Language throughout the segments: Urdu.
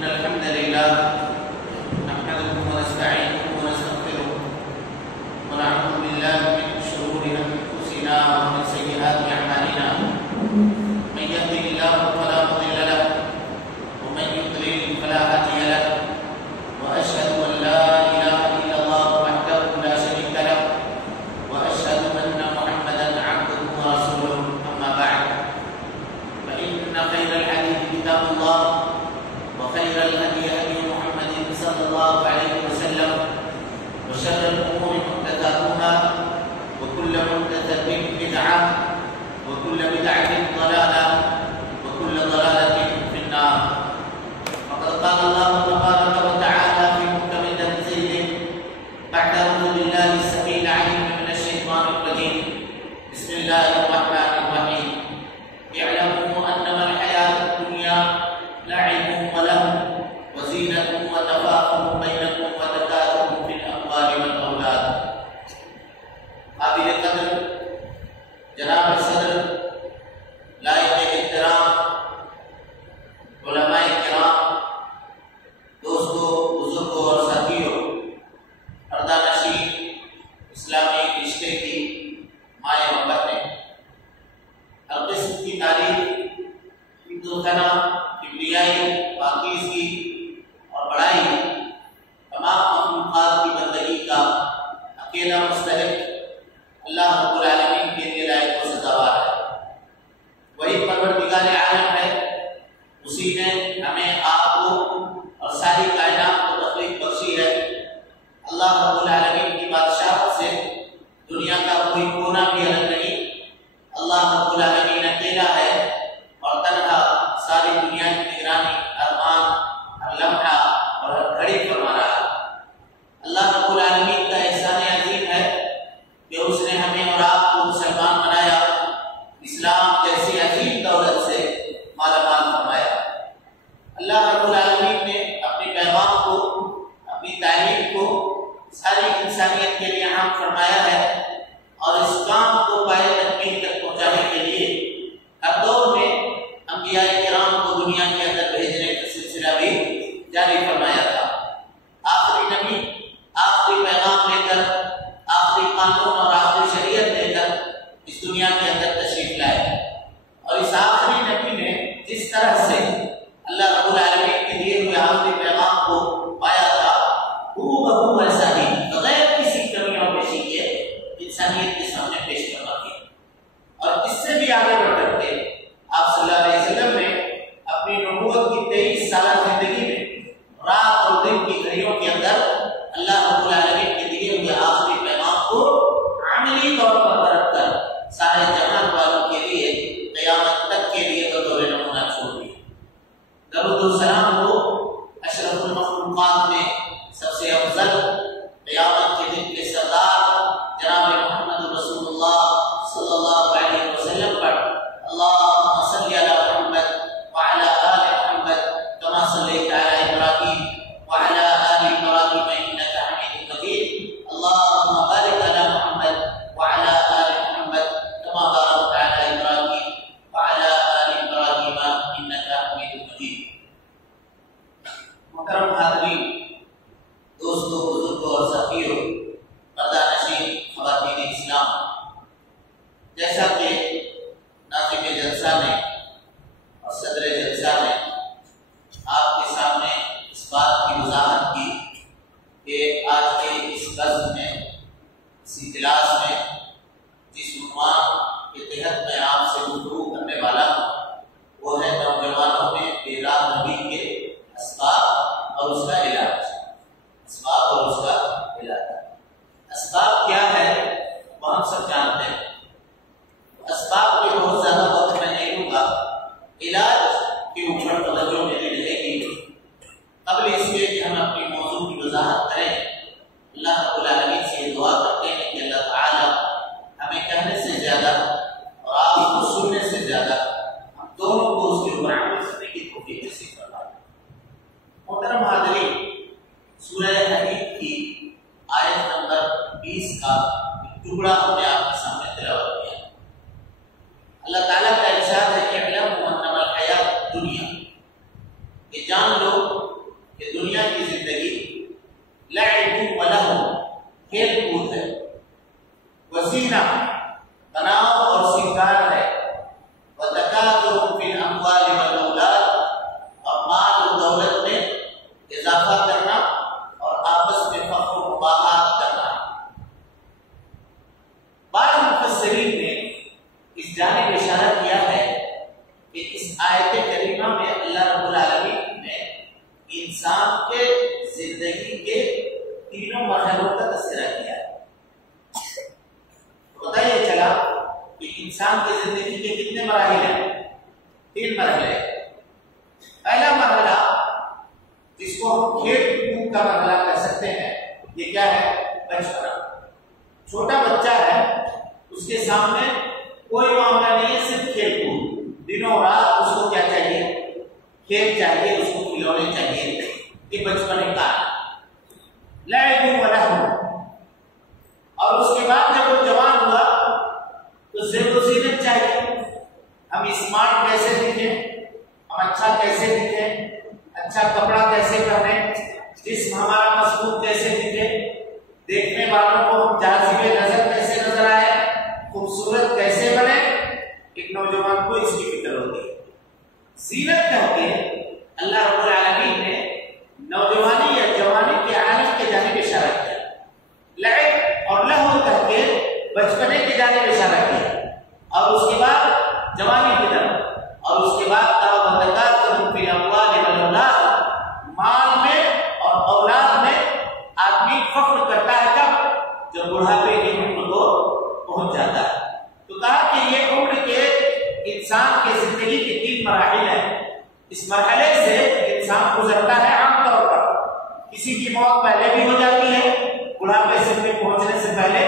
إن الحمد لله نحمده ونستعينه ونستغفره ونعوذ بالله من شرور أنفسنا ومن سيئات أعمالنا من يهده الله فلا مضل له ومن يضلل فلا هادي له وأشهد أن لا إله إلا الله وحده لا شريك له وأشهد أن محمدا عبده ورسوله أما بعد فإن خير الحديث كتاب الله وخير الهدي هدي محمد صلى الله عليه وسلم وشر الأمور محدثاتها وكل محدثة بدعة وكل بدعة ضلالة وكل ضلالة في النار. وقد قال الله تبارك وتعالى في محكم تنزيله بعد أعوذ بالله السميع العليم من الشيطان الرجيم بسم الله الرحمن الرحيم اعلموا أنما الحياة الدنيا لعب ولهو وزينة وتفاخر بينكم وتكاثر في الأموال والأولاد. قابل قدر جناب صدر لائق احترام علماء کرام، دوستوں، بزرگوں اور ساتھیوں، پردہ نشین اسلامی رشتے کی مائیں و بہنیں، ہر قسم کی تعریف ہندوستانہ کبریائی، پاکیزگی اور بڑائی تمام مخلوقات کی بندگی کا اکیلا مستحق اللہ رب العالمین کے لیے لائق و سزاوار ہے. وہی پروردگار عالم ہے، اسی نے ہمیں آپ کو اور ساری کائنات کو تخلیق بخشی ہے. اللہ رب العالمین کی بادشاہت سے دنیا کا کوئی کونا بھی الگ نہیں. اللہ رب العالمین اکیلا ہے اور تنہا ساری دنیا کی نگرانی ہر آن، ہر لمحہ اور ہر گھڑی فرما رہا ہے. اللہ رب العالمین کا احسان عظیم ہے کہ اس نے ہمیں اور آپ کو مسلمان بنایا، اسلام جیسی عظیم دولت سے مالا مال فرمایا. اللہ رب العالمین نے اپنے پیغام کو، اپنی تعلیم کو ساری انسانیت کے لیے عام فرمایا ہے اور اس کام کو پائے تکمیل تک پہنچانے کے لیے ہر دور میں انبیاء کرام کو دنیا کے اندر بھیجنے کا سلسلہ بھی جاری فرمایا تھا. آخری نبی آخری پیغام لے کر، آخری قانون اور آخری شریعت لے کر اس دنیا کے اندر تشریف لائے، اور اس آخری نبی نے جس طرح سے اللہ رب العالمین کے دیے ہوئے آخری پیغام کو پایا تھا، ہو بہو ایسا ہی بغیر کسی کمی اور پیشی کے انسانیت کے سامنے پیش کرنا کیا. اور اس سے بھی آگے بڑھ کر کے آپ صلی اللہ علیہ وسلم نے اپنی نبوت کی 23 سالہ زندگی میں رات اور دن کی گھڑیوں کے اندر اللہ رب العالمین کے دیے ہوئے آخری پیغام کو عملی طور پر برت کر سارے جہان والوں کے لیے قیامت تک کے لیے بطور نمونہ چھوڑ دیا. درود و سلام ہو اشرف المخلوقات میں سب سے افضل، قیامت کے دن کے سردار جناب محمد رسول اللہ صلی اللہ علیہ وسلم پر. اللهم صل على محمد وعلى آل محمد كما صليت على إبراهيم وعلى آل إبراهيم إنك حميد مجيد. اللهم بارك على محمد وعلى آل محمد كما باركت على إبراهيم وعلى آل إبراهيم إنك حميد مجيد. محترم حاضرین، دوستوں، بزرگوں اور ساتھیوں، پردہ نشین خواتین اسلام، جیسا کہ ناظم جلسہ نے اور صدر جلسہ نے آپ کے سامنے اس بات کی وضاحت کی کہ آج کے اس بزم میں، اس اجلاس میں جس عنوان کے تحت میں آپ سے گفتگو کرنے والا ہوں وہ ہے نوجوانوں میں بے راہ نبی کے اسباب اور اس کا علاج. اسباب اور اس کا علاج. اسباب کیا ہے وہ ہم سب جانتے ہیں. اسباب کے بہت زیادہ وقت میں نہیں لوں گا، علاج کی اوپر توجہ میری رہے گی. قبل اس کے کہ ہم اپنی موضوع کی وضاحت کریں، اللہ رب العالمین سے یہ دعا کرتے ہیں کہ اللہ تعالی ہمیں کہنے سے زیادہ اور آپ کو سننے سے زیادہ ہم دونوں کو اس کے اوپر عمل کرنے کی توفیق نصیب فرمائے. محترم حاضرین، سورہ حدید کی آیت نمبر 20 کا ایک ٹکڑا ہم نے آپ کے سامنے تلاوت کیا. اللہ تعالیٰ کا ارشاد ہے کہ اعلموا انما الحیات الدنیا، کہ جان لو مراحل ہیں، 3 مرحلے۔ پہلا مرحلہ جس کو ہم کھیل کود کا مرحلہ کہہ سکتے ہیں، یہ کیا ہے؟ بچپنا۔ چھوٹا بچہ ہے، اس کے سامنے کوئی معاملہ نہیں ہے، صرف کھیل کود، دنوں رات اس کو کیا چاہیے؟ کھیل چاہیے، اس کو کھلونے چاہیے۔ یہ بچپنے کا لعب و لہو۔ اور اس کے بعد جب وہ جوان ہوا تو زیب و زینت چاہیے، ہم اسمارٹ کیسے دکھیں، ہم اچھا کیسے دکھیں، اچھا کپڑا کیسے پہنیں، جسم ہمارا مضبوط کیسے دکھے، دیکھنے والوں کو ہم جاذب نظر کیسے نظر آئے، خوبصورت کیسے بنے۔ ایک نوجوان کو اس کی فکر ہوتی ہے۔ زینت کہہ کے اللہ رب العالمین نے نوجوانی یا جوانی کے عالم کے جانب اشارہ کیا، لعب اور لہو کہہ کے بچپنے کی جانب اشارہ کیا، اور اس کے بعد جوانی کی طرف، اور اس کے بعد فی الاموال والاولاد، مال میں اور اولاد میں آدمی فخر کرتا ہے کب؟ جب بڑھاپے کی عمر کو پہنچ جاتا ہے۔ تو کہا کہ یہ عمر کے انسان کے زندگی کے 3 مراحل ہیں۔ اس مرحلے سے انسان گزرتا ہے عام طور پر، کسی کی موت پہلے بھی ہو جاتی ہے بڑھاپے سے پہنچنے سے پہلے،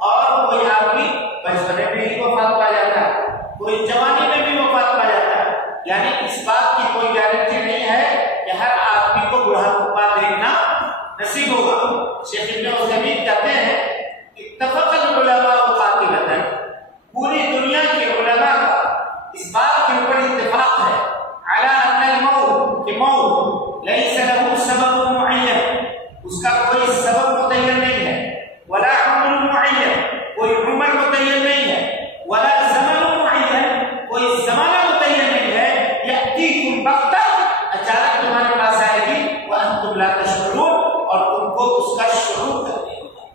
اور کوئی آدمی بچپنے میں ہی وفات پا جاتا ہے، کوئی جوانی میں بھی وفات پا جاتا ہے۔ یعنی اس بات کی کوئی گارنٹی نہیں ہے کہ ہر آدمی کو بڑھاپا دیکھنا نصیب ہوگا۔ شیخ ابن عثیمین کہتے ہیں اتفق العلماء قاطبۃ، پوری دنیا کے علماء کا اس بات کے اوپر اتفاق ہے علی ان الموت، کہ موت لیس له سبب معین، اس کا کوئی سبب متعین نہیں ہے، ولا عمر معین، کوئی عمر متعین نہیں ہے، ولا زمن معین، کوئی زمانہ متعین نہیں ہے، یأتیکم بغتۃ، اچانک تمہارے پاس آئے گی، وانتم لا تشعرون، اور تم کو اس کا شعور کرنے ہوگا،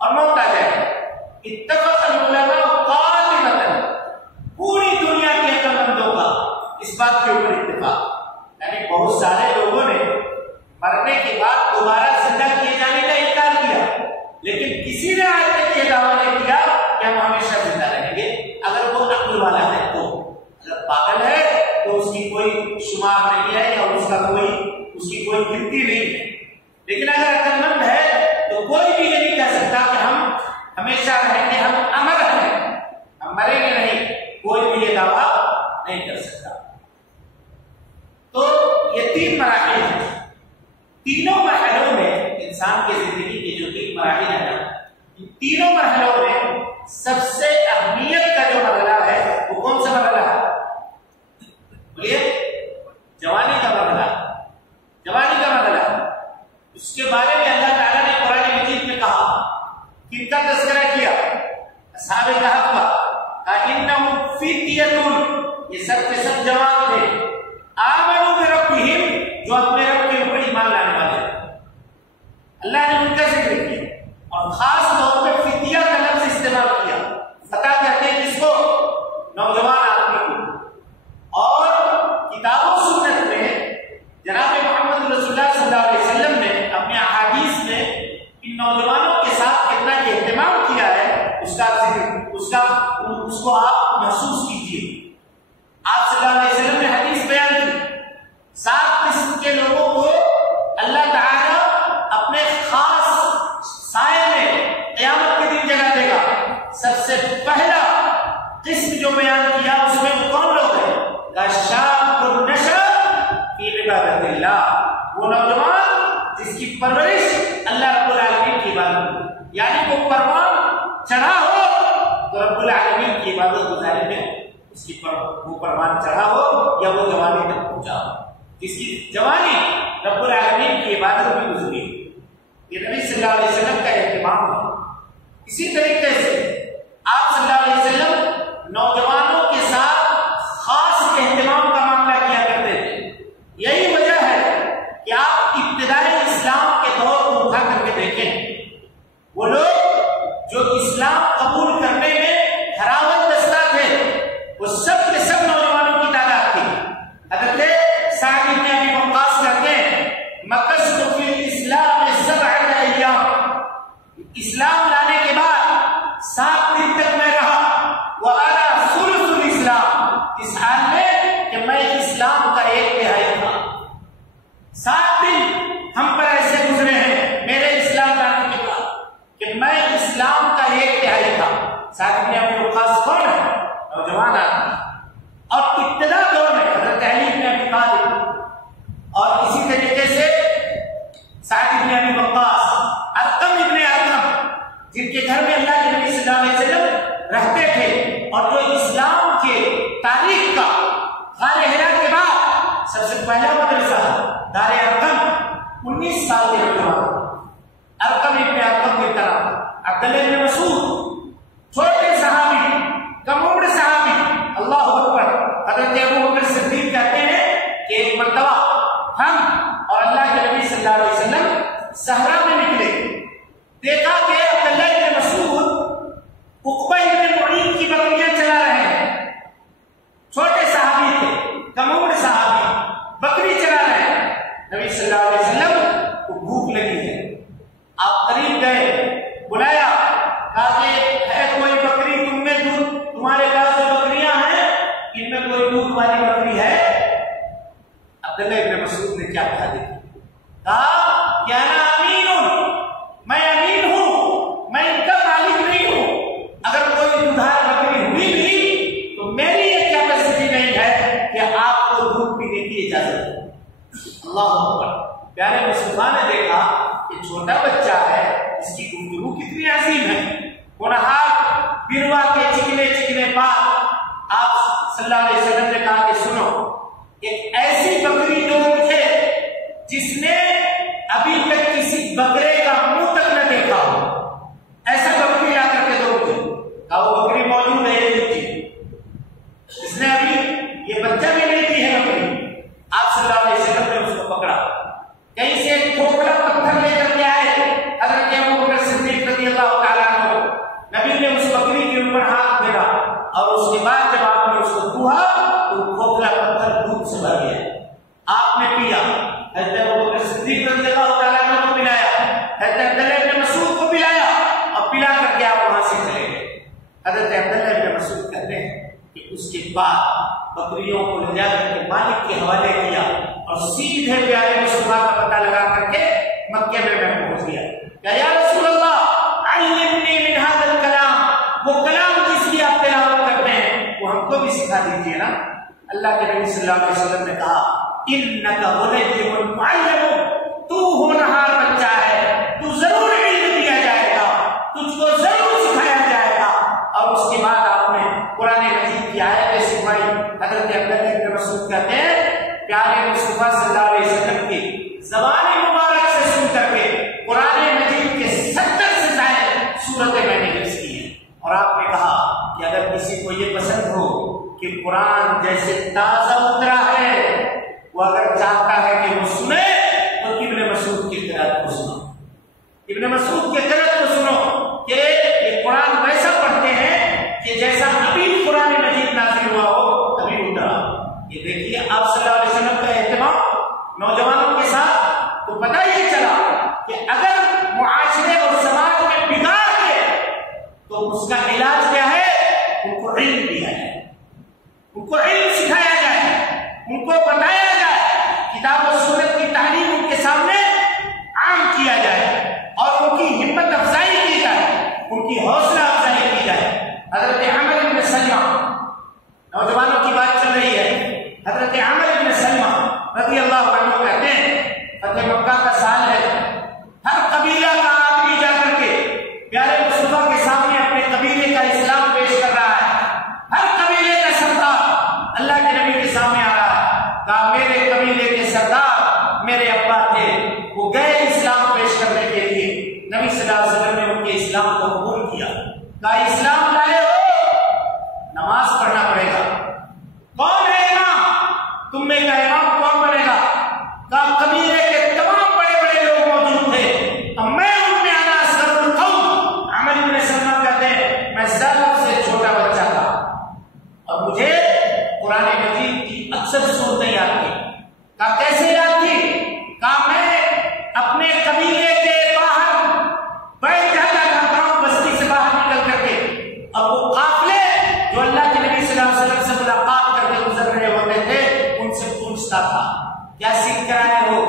اور موت آ جائے گی۔ اتفق العلماء قاطبۃ، پوری دنیا کے عقل مندوں کا اس بات کے اوپر اتفاق، یعنی بہت سارے لوگوں نے مرنے کے بعد دوبارہ زندہ کیے جانے کا انکار کیا، لیکن کسی نے آج تک یہ دعویٰ نہیں کیا کہ ہم ہمیشہ زندہ رہیں گے، اگر وہ عقل والا ہے تو۔ اگر پاگل ہے تو اس کی کوئی شمار نہیں ہے، یا اس کی کوئی گنتی نہیں ہے، لیکن اگر عقل مند ہے تو کوئی بھی یہ نہیں کہہ سکتا کہ ہم ہمیشہ رہیں گے، ہم امر ہیں، ہم مریں گے نہیں، کوئی بھی یہ دعویٰ نہیں کر سکتا۔ تو یہ 3 مراحل ہیں۔ تینوں مرحلوں میں انسان کی زندگی کے جو 3 مراحل ہیں، ان تینوں مرحلوں میں سب سے اہمیت کا جو مرحلہ ہے وہ کون سا مرحلہ ہے؟ بولیے، جوانی کا مرحلہ۔ جوانی کا مرحلہ، اس کے بارے میں اللہ تعالیٰ نے قرآن مجید میں کہا، کن کا تذکرہ کیا؟ اصحاب کہف کا، انہم فتیۃ، یہ سب کے سب جوان تھے، آمنوا بربہم، جو اپنے رب کے اوپر ایمان لانے والے ہیں۔ اللہ نے ان کا ذکر کیا، اور خاص طور پہ فتیہ کا لفظ استعمال کیا۔ فتح کہتے ہیں جس کو، نوجوان آدمی کو۔ اور کتاب و سنت میں جناب محمد رسول اللہ صلی اللہ علیہ وسلم نے اپنے احادیث میں ان نوجوانوں کے ساتھ کتنا اہتمام کیا ہے، اس کا ذکر، اس کو آپ محسوس کیجیے۔ آپ صلی اللہ علیہ وسلم نے حدیث بیان کی، 7 قسم کے لوگوں کو اللہ تعالیٰ اپنے خاص سائے میں قیامت کے دن جگہ دے گا۔ سب سے پہلا قسم جو بیان کیا اس میں کون لوگ ہیں؟ شاب نشأ فی عبادت اللہ، وہ نوجوان جس کی پرورش اللہ رب العالمین کی عبادت میں، یعنی وہ پروان چڑھا ہو تو رب العالمین کی عبادت گزارے میں اس کی وہ پروان چڑھا ہو، یا وہ جوانی تک پہنچا ہو، جس کی جوانی رب العالمین کی عبادت میں گزری۔ یہ نبی صلی اللہ علیہ وسلم کا اہتمام ہے۔ اسی طریقے سے آپ صلی اللہ علیہ وسلم نوجوانوں کے ساتھ خاص اہتمام کا معاملہ کیا کرتے تھے۔ یہی وجہ ہے کہ آپ ابتدائی اسلام کے دور کو اٹھا کر کے دیکھیں، وہ لوگ جو اسلام قبول کرنے میں حراوت دستہ تھے، وہ سب کے سب نوجوانوں کی تعداد تھی۔ حضرت سعد بن ابی وقاص کہتے ہیں، مکثت فی الاسلام 7 ایام، اسلام لانے کے بعد 7 دن تک میں رہا، وَأَنَا ثُلُثُ کے تاریخ کا غار حرا کے بعد سب سے پہلا مدرسہ دار ارقم 19 سال کے نوجوان ارقم ابن ارقم کی طرح عبداللہ بن مسعود چھوٹے صحابی کم عمر صحابی اللہ اکبر حضرت ابو بکر صدیق کہتے ہیں کہ ایک مرتبہ ہم اور اللہ کے نبی صلی اللہ علیہ وسلم صحرا میں نکلے، دیکھا کہ عبداللہ بن مسعود عقبہ بن معین کی بکریاں چلا رہے ہیں، چھوٹے صحابی تھے، کم عمر صحابی، بکری چلا رہے ہیں۔ نبی صلی اللہ علیہ وسلم کو بھوک لگی ہے، آپ قریب گئے، بلایا، کہا کہ ہے کوئی بکری تم میں دودھ، تمہارے پاس جو بکریاں ہیں ان میں کوئی دودھ والی بکری ہے؟ عبداللہ ابن مسعود نے کیا کہا؟ کہا کہ انا امین ہوں، میں امین ہوں، میں ان کا مالک نہیں ہوں، اگر کوئی دودھار بکری ہوئی بھی تو میری یہ کیپیسٹی نہیں ہے کہ آپ کو دودھ پینے کی اجازت ہے۔ اللہ اکبر۔ پیارے مصطفیٰ نے دیکھا کہ چھوٹا بچہ ہے، اس کی گفتگو کتنی عظیم ہے، ہونہار بیروا کے چکنے چکنے پاک آپ صلی اللہ علیہ وسلم نے کہا کہ سنو، ایک ایسی بکری دو مجھے جس نے ابھی تک کسی بکرے کا منہ تک نہ دیکھا ہو، ایسا بکری لا کر کے دو مجھے۔ کہا وہ بکری موجود ہے، یہ دیکھیے، اس نے ابھی یہ بچہ بھی نہیں دی ہے بکری۔ آپ صلی اللہ علیہ وسلم نے اس کو پکڑا، کہیں سے ایک کھوکھلا پتھر لے کر کے آئے حضرت ابو بکر صدیق رضی اللہ تعالیٰ عنہ، نبی نے اس بکری کے اوپر ہاتھ پھیرا اور اس کے بعد جب آپ نے اس کو دوہا تو کھوکھلا پتھر دودھ سے بھر گیا، آپ نے پیا۔ حضرت ابو بکر صدیق رضی اللہ تعالیٰ عنہ کو پلایا، حضرت عبداللہ بن مسعود کو پلایا، اور پلا کر کے آپ وہاں سے چلے گئے۔ حضرت عبداللہ بن مسعود کہتے ہیں کہ اس کے بعد بکریوں کو لے جا کر کے مالک کے حوالے کیا اور سیدھے پیارے مصطفیٰ کا پتہ لگا کر کے مکے میں پہنچ گیا کہ یا رسول اللہ علمنی من هذا الکلام، وہ کلام جس کی آپ تلاوت کرتے ہیں وہ ہم کو بھی سکھا دیجیے نا۔ اللہ کے نبی صلی اللہ علیہ وسلم نے کہا انک غلیم معلم، تو ہونہار بچہ ہے، تو ضرور علم دیا جائے گا، تجھ کو ضرور سکھایا جائے گا۔ اور اس کے بعد آپ نے قرآن مجید کی آیتیں سکھائی۔ حضرت عبداللہ بن مسعود کہتے ہیں پیارے مصطفیٰ صلی اللہ علیہ وسلم کی زبان مبارک سے سن کر کے قرآن مجید کے 70 سے زائد سورتیں میں نے حفظ کی ہیں۔ اور آپ نے کہا کہ اگر کسی کو یہ پسند ہو کہ قرآن جیسے تازہ اترا ہے، وہ اگر چاہتا ہے کہ وہ سنے تو ابن مسعود کی قرأت کو سنو، ابن مسعود کی قرأت کو سنو کہ یہ قرآن ویسا پڑھتے ہیں کہ جیسا ابھی قرآن مجید نازل ہوا ہو، ابھی اترا۔ یہ دیکھیے آپ صلی اللہ علیہ وسلم کا اہتمام نوجوانوں کے ساتھ، تو پتہ یہ چلا کہ اگر معاشرے اور سماج میں بگاڑ ہے تو اس کا علاج کیا ہے؟ ان کو علم دیا جائے، ان کو علم سکھایا جائے، ان کو بتایا جائے، کتاب و سنت کی تعلیم ان کے سامنے عام کیا جائے اور ان کی ہمت افزائی کی جائے، ان کی حوصلہ افزائی کی جائے۔ حضرت عمر بن سلمہ، نوجوانوں کی بات چل رہی ہے، حضرت عمر بن سلمہ رضی اللہ عنہ کہتے ہیں فتح مکہ کا سال ہے، ہر قبیلہ کا آدمی جا کر کے پیارے مصطفیٰ کے سامنے اپنے قبیلے کا اسلام پیش کر رہا ہے، ہر قبیلے کا سردار اللہ کے نبی کے سامنے آ رہا ہے۔ کہا میرے قبیلے کے سردار میرے ابا تھے، وہ گئے اسلام پیش کرنے کے لیے، نبی صلی اللہ علیہ وسلم نے ان کے اسلام کو قبول کیا۔ کہا اسلام لائے ہو، نماز پڑھنا پڑے گا، کون ہے امام؟ تم میں کا امام کون بنے گا؟ کہا قبیلے کے تمام بڑے بڑے لوگ موجود تھے، اب میں ان میں آنا اصغر القوم، عمر بن سلمہ کہتے ہیں میں سب سے چھوٹا بچہ تھا اور مجھے قرآن مجید کی اکثر صورتیں یاد تھی۔ کہا کیسے یاد تھی؟ کہا میں اپنے قبیلے کے باہر بیٹھ جاتا تھا، گاؤں بستی سے باہر نکل کر کے، اور وہ قافلے جو اللہ کے نبی صلی اللہ علیہ وسلم سے ملاقات کر کے گزر رہے ہوتے تھے ان سے پوچھتا تھا کیا سیکھ کر آئے ہو؟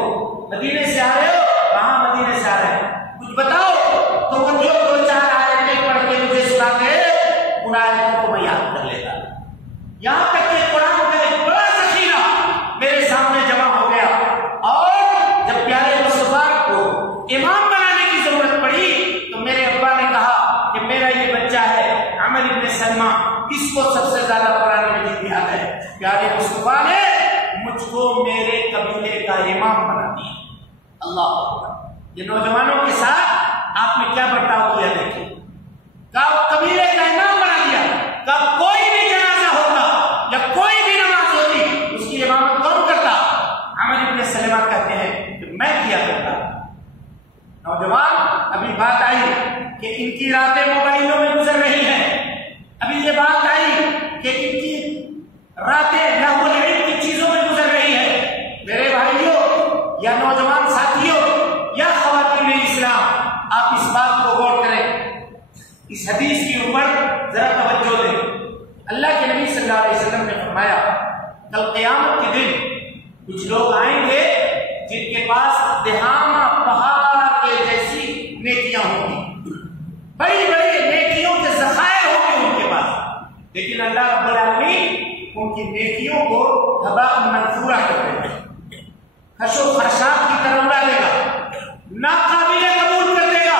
مدینے سے آ رہے ہو؟ کہاں مدینے سے آ رہے ہیں، کچھ بتاؤ۔ تو وہ جو دو چار آیتیں پڑھ کے مجھے سناتے ان آیتوں کو میں یاد کر لیتا، یہاں تک کہ قرآن کا ایک بڑا ذخیرہ میرے سامنے جمع ہو گیا۔ اور جب پیارے مصطفیٰ کو امام بنانے کی ضرورت پڑی تو میرے ابا نے کہا کہ میرا یہ بچہ ہے عمر بن سلمہ، اس کو سب سے زیادہ قرآن پیارے مصطفیٰ نے مجھ کو میرے قبیلے کا امام بنا دیا۔ اللہ اکبر۔ یہ نوجوانوں کے ساتھ آپ نے کیا برتاؤ کیا دیکھیے، کب قبیلے کا امام بنا دیا، کب کوئی بھی جنازہ ہوتا یا کوئی بھی نماز ہوتی اس کی امامت کون کرتا؟ عمر ابن سلمہ کہتے ہیں کہ میں کیا کرتا۔ نوجوان، ابھی بات آئی کہ ان کی راتیں موبائلوں میں گزر رہی ہیں، ابھی یہ بات آئی کہ ان کی راتیں لہو لعب کی چیزوں میں گزر رہی ہے۔ میرے بھائیوں یا نوجوان ساتھیوں یا خواتین اسلام، آپ اس بات کو غور کریں، اس حدیث کے اوپر ذرا توجہ دیں۔ اللہ کے نبی صلی اللہ علیہ وسلم نے فرمایا کل قیامت کے دن کچھ لوگ آئیں گے جن کے پاس دہامہ پہاڑ کے جیسی نیکیاں ہوں گی، بڑی بڑی نیکیوں کے ذخائر ہوں گے ان کے پاس، لیکن اللہ رب العالمین ان کی نیکیوں کو ہباء منثورا کر دے گا، خش و خرشات کی طرح اڑا دے گا، ناقابل قبول کر دے گا۔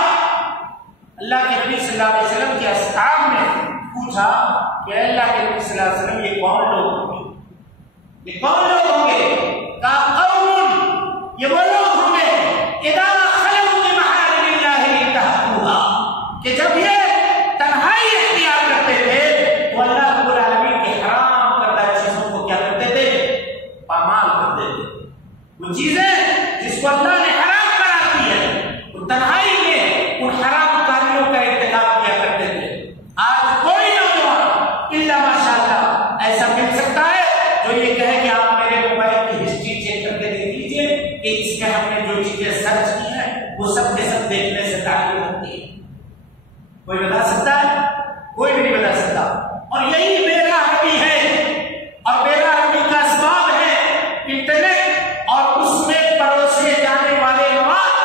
اللہ کے نبی صلی اللہ علیہ وسلم کے اصحاب نے پوچھا کہ اللہ کے نبی صلی اللہ علیہ وسلم یہ کون لوگ ہوں گے؟ یہ کون لوگ ہوں گے؟ کہا قوم، یہ وہ لوگ ہوں گے اذا خلوا بمحارم اللہ انتهكوها، کہ جب یہ تنہائی اختیار کرتے تھے تو اللہ رب العالمین کے حرام کردہ چیزوں کو کیا کرتے تھے؟ پامال کرتے تھے۔ وہ چیزیں جس کو اللہ نے حرام قرار دی ہے وہ تنہائی میں ان حرام کاریوں کا ارتکاب کیا کرتے تھے۔ آج کوئی نوجوان الا ماشاءاللہ ایسا مل سکتا ہے جو یہ کہے کہ آپ میرے موبائل کی ہسٹری چیک کر کے دیکھ لیجئے کہ اس میں ہم نے جو چیزیں سرچ کی ہیں وہ سب کے سب دیکھنے سے تعلق رکھتی ہے۔ کوئی بتا سکتا ہے؟ کوئی بھی نہیں بتا سکتا۔ اور یہی بے راہمی ہے، اور بے راہمی کا اسباب ہے انٹرنیٹ اور اس میں پروسے جانے والے مواد۔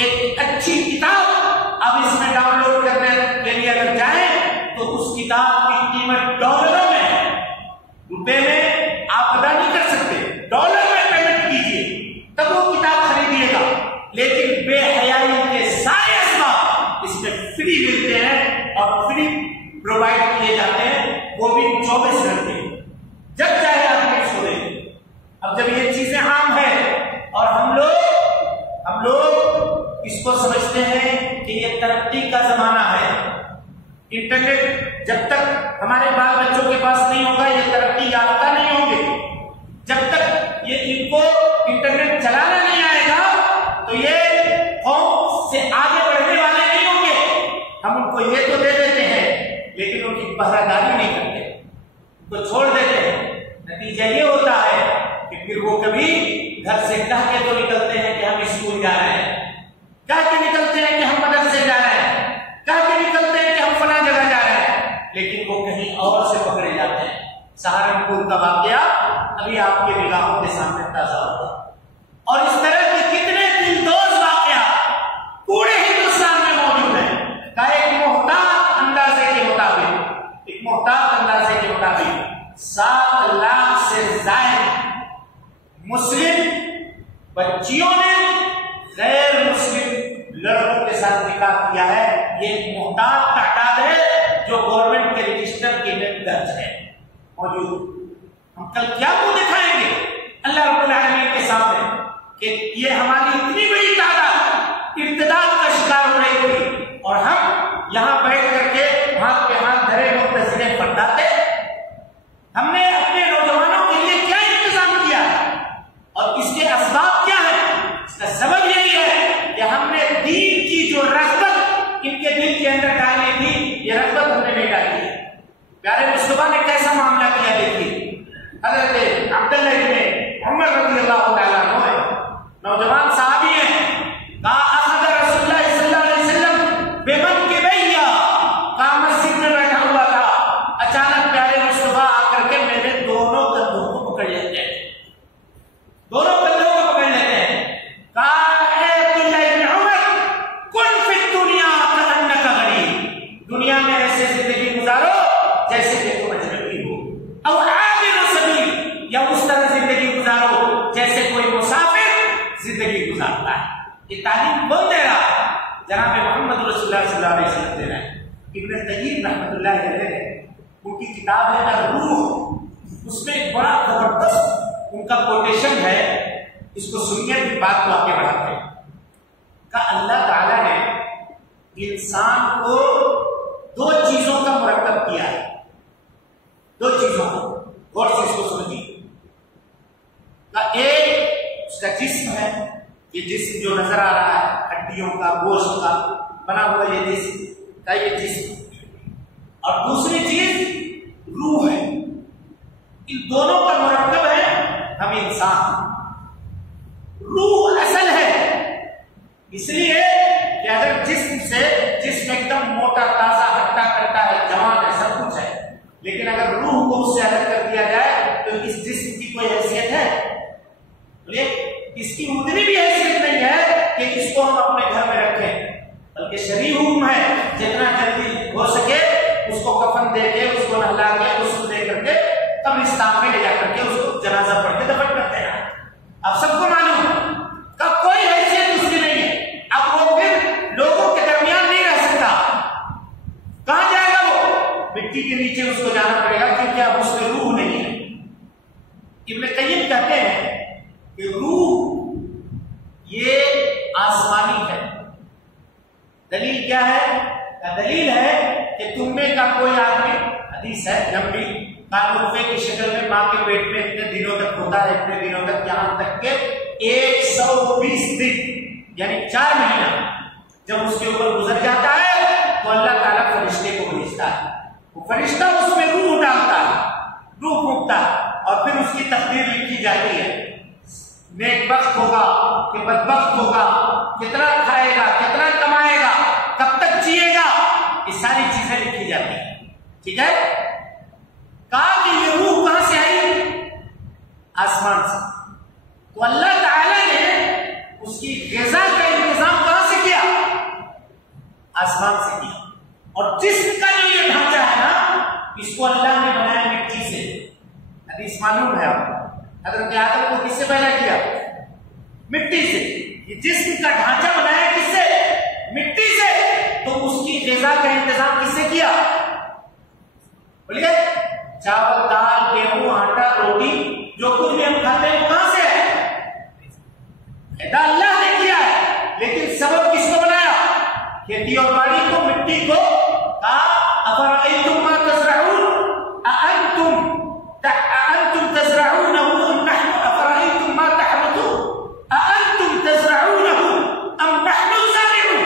ایک اچھی کتاب اب اس میں ڈاؤن لوڈ کرنے کے لیے اگر جائیں تو اس کتاب کی قیمت ڈالروں میں ہے، روپے میں آپ ادا نہیں کر سکتے، ڈالر میں پیمنٹ کیجیے تب وہ کتاب خریدیے گا، لیکن بے حیائی کے سارے اسباب اس میں فری ملتے ہیں اور فری پرووائڈ کیے جاتے ہیں، وہ بھی 24 گھنٹے جب چاہے آپ اس کو دیں۔ اب جب یہ چیزیں عام ہیں اور ہم لوگ اس کو سمجھتے ہیں کہ یہ ترقی کا زمانہ ہے، انٹرنیٹ جب تک ہمارے بال بچوں کے پاس نہیں ہوگا یہ ترقی یافتہ نہیں ہوں گے، جب تک یہ ان کو انٹرنیٹ چلانا نہیں آئے گا تو یہ قوم سے آگے بڑھنے والے نہیں ہوں گے۔ ہم ان کو یہ تو دے دیتے ہیں لیکن ان کی پہرہ داری نہیں کرتے، ان کو چھوڑ دیتے ہیں، نتیجہ یہ ہوتا ہے کہ پھر وہ کبھی گھر سے کہہ کے تو نکلتے ہیں کہ ہم اسکول جا رہے ہیں، کہہ کے نکلتے ہیں کہ ہم مدرسے جا رہے ہیں، کہہ کے نکلتے ہیں کہ ہم فلاں جگہ جا رہے ہیں، لیکن وہ کہیں اور سے پکڑے جاتے ہیں۔ سہارنپور کا واقعہ ابھی آپ کے نگاہوں کے سامنے تازہ ہوگا، اور اس طرح کے کتنے دلدوز واقعات پورے ہندوستان میں موجود ہیں۔ کا ایک محتاط اندازے کے مطابق 7 لاکھ سے زائد مسلم بچیوں نے غیر مسلم لڑکوں کے ساتھ نکاح کیا ہے۔ یہ ایک محتاط تعداد ہے جو گورنمنٹ کے رجسٹر کے میں درج ہے موجود۔ ہم کل کیا منہ دکھائیں گے اللہ رب العالمین کے سامنے کہ یہ ہماری اتنی بڑی تعداد ارتداد کا شکار ہو رہی تھی اور ہم یہاں بیٹھ کر کے ہاتھ پہ ہاتھ دھرے منتظریں پرداتے۔ ہم نے اپنے نوجوانوں کے لیے کیا انتظام کیا اور اس کے اسباب کیا ہیں؟ اس کا سبب یہی ہے کہ ہم نے دین کی جو رغبت ان کے دل کے اندر ڈالی تھی یہ رغبت ہم نے نہیں ڈالی ہے۔ پیارے مصطفیٰ نے کیسا معاملہ کیا دیکھیے، حضرت عبداللہ ابن عمر رضی اللہ تعالیٰ عنہ نوجوان صحابی ہیں، کہا اخذ رسول اللہ صلی اللہ علیہ وسلم بمنکبیہ، کہا مسجد میں بیٹھا ہوا تھا، اچانک پیارے مصطفیٰ آ کر کے میرے دونوں کندھوں کو پکڑ لیتے ہیں، دونوں کندھوں کو پکڑ لیتے ہیں، کہا اے عبداللہ ابن عمر کن فی الدنیا کأنک غریب، دنیا میں ایسے زندگی گزارو جیسے کہ تم اجنبی ہو، او عابر سبیل، یا اس طرح زندگی گزارو جیسے کوئی مسافر زندگی گزارتا ہے۔ یہ تعلیم کون دے رہا ہے؟ جناب محمد رسول اللہ صلی اللہ علیہ وسلم دے رہے ہیں۔ ابن قیم رحمۃ اللہ علیہ ان کی کتاب ہے الروح، اس میں ایک بڑا کا کوٹیشن ہے، اس کو سنیے بات کو آگے بڑھاتے ہیں کہ اللہ تعالیٰ نے انسان کو دو چیزوں کا مرکب کیا ہے، دو چیزوں کو غور سے اس کو سمجھیے۔ ایک اس کا جسم ہے، یہ جسم جو نظر آ رہا ہے ہڈیوں کا گوشت کا بنا ہوا یہ جسم کا یہ جسم، اور دوسری چیز روح ہے۔ ان دونوں کا مرکب ہے ہم انسان۔ روح اصل ہے، اس لیے کہ اگر جسم ایک دم موٹا تازہ ہٹا کرتا ہے، جوان ہے، سب کچھ ہے، لیکن اگر روح کو اس سے الگ کر دیا جائے تو اس جسم کی کوئی حیثیت ہے؟ اس کی اتنی بھی حیثیت نہیں ہے کہ اس کو ہم اپنے گھر میں رکھیں، بلکہ شرعی حکم ہے جتنا جلدی ہو سکے اس کو کفن دے کے، اس کو نہلا کے، غسل دے کر کے قبرستان میں لے جا کر کے اس کو جنازہ پڑھ کے دفن کرتے ہیں۔ اب سب کو معلوم کہ کوئی حیثیت اس کی نہیں ہے، اب وہ پھر لوگوں کے درمیان نہیں رہ سکتا، کہاں جائے گا؟ وہ مٹی کے نیچے اس کو جانا پڑے گا، کیونکہ اب اس میں روح نہیں ہے۔ ابن قیم کہتے ہیں کہ روح یہ آسمانی ہے۔ دلیل کیا ہے؟ دلیل ہے کہ تم میں کا کوئی آدمی، حدیث ہے، جب بھی نطفے کی شکل میں ماں کے پیٹ میں اتنے دنوں تک ہوتا ہے، اتنے دنوں تک، یہاں تک کہ 120 دن یعنی 4 مہینہ جب اس کے اوپر گزر جاتا ہے تو اللہ تعالیٰ فرشتے کو بھیجتا ہے، وہ فرشتہ اس میں روح ڈالتا ہے، روح پھونکتا ہے، اور پھر اس کی تقدیر لکھی جاتی ہے، نیک بخت ہوگا کہ بدبخت ہوگا، کتنا کھائے گا، کتنا کمائے گا، کب تک جیے گا، یہ ساری چیزیں لکھی جاتی ہیں۔ ٹھیک ہے؟ کہا کہ یہ روح کہاں سے آئی؟ آسمان سے۔ تو اللہ تعالی نے اس کی غذا کا انتظام کہاں سے کیا؟ آسمان سے کیا۔ اور جسم کا جو یہ ڈھانچہ ہے نا، اس کو اللہ نے بنایا مٹی سے۔ حدیث معلوم ہے آپ کو، حضرت آدم کو کس سے پیدا کیا؟ مٹی سے۔ یہ جسم کا ڈھانچہ بنایا کس سے؟ مٹی سے۔ تو اس کی غذا کا انتظام کس سے کیا؟ بولیے، چاول، دال، گیہوں، آٹا، روٹی، جو کچھ بھی ہم کھاتے ہیں وہ کہاں سے ہے؟ پیدا اللہ نے کیا ہے، لیکن سبب کس کو بنایا؟ کھیتی اور باڑی کو، مٹی کو۔ افرأیتم ما تزرعون اانتم تزرعونه ام نحن افرأیتم ما تحرثون اانتم تزرعونه ام نحن الزارعون۔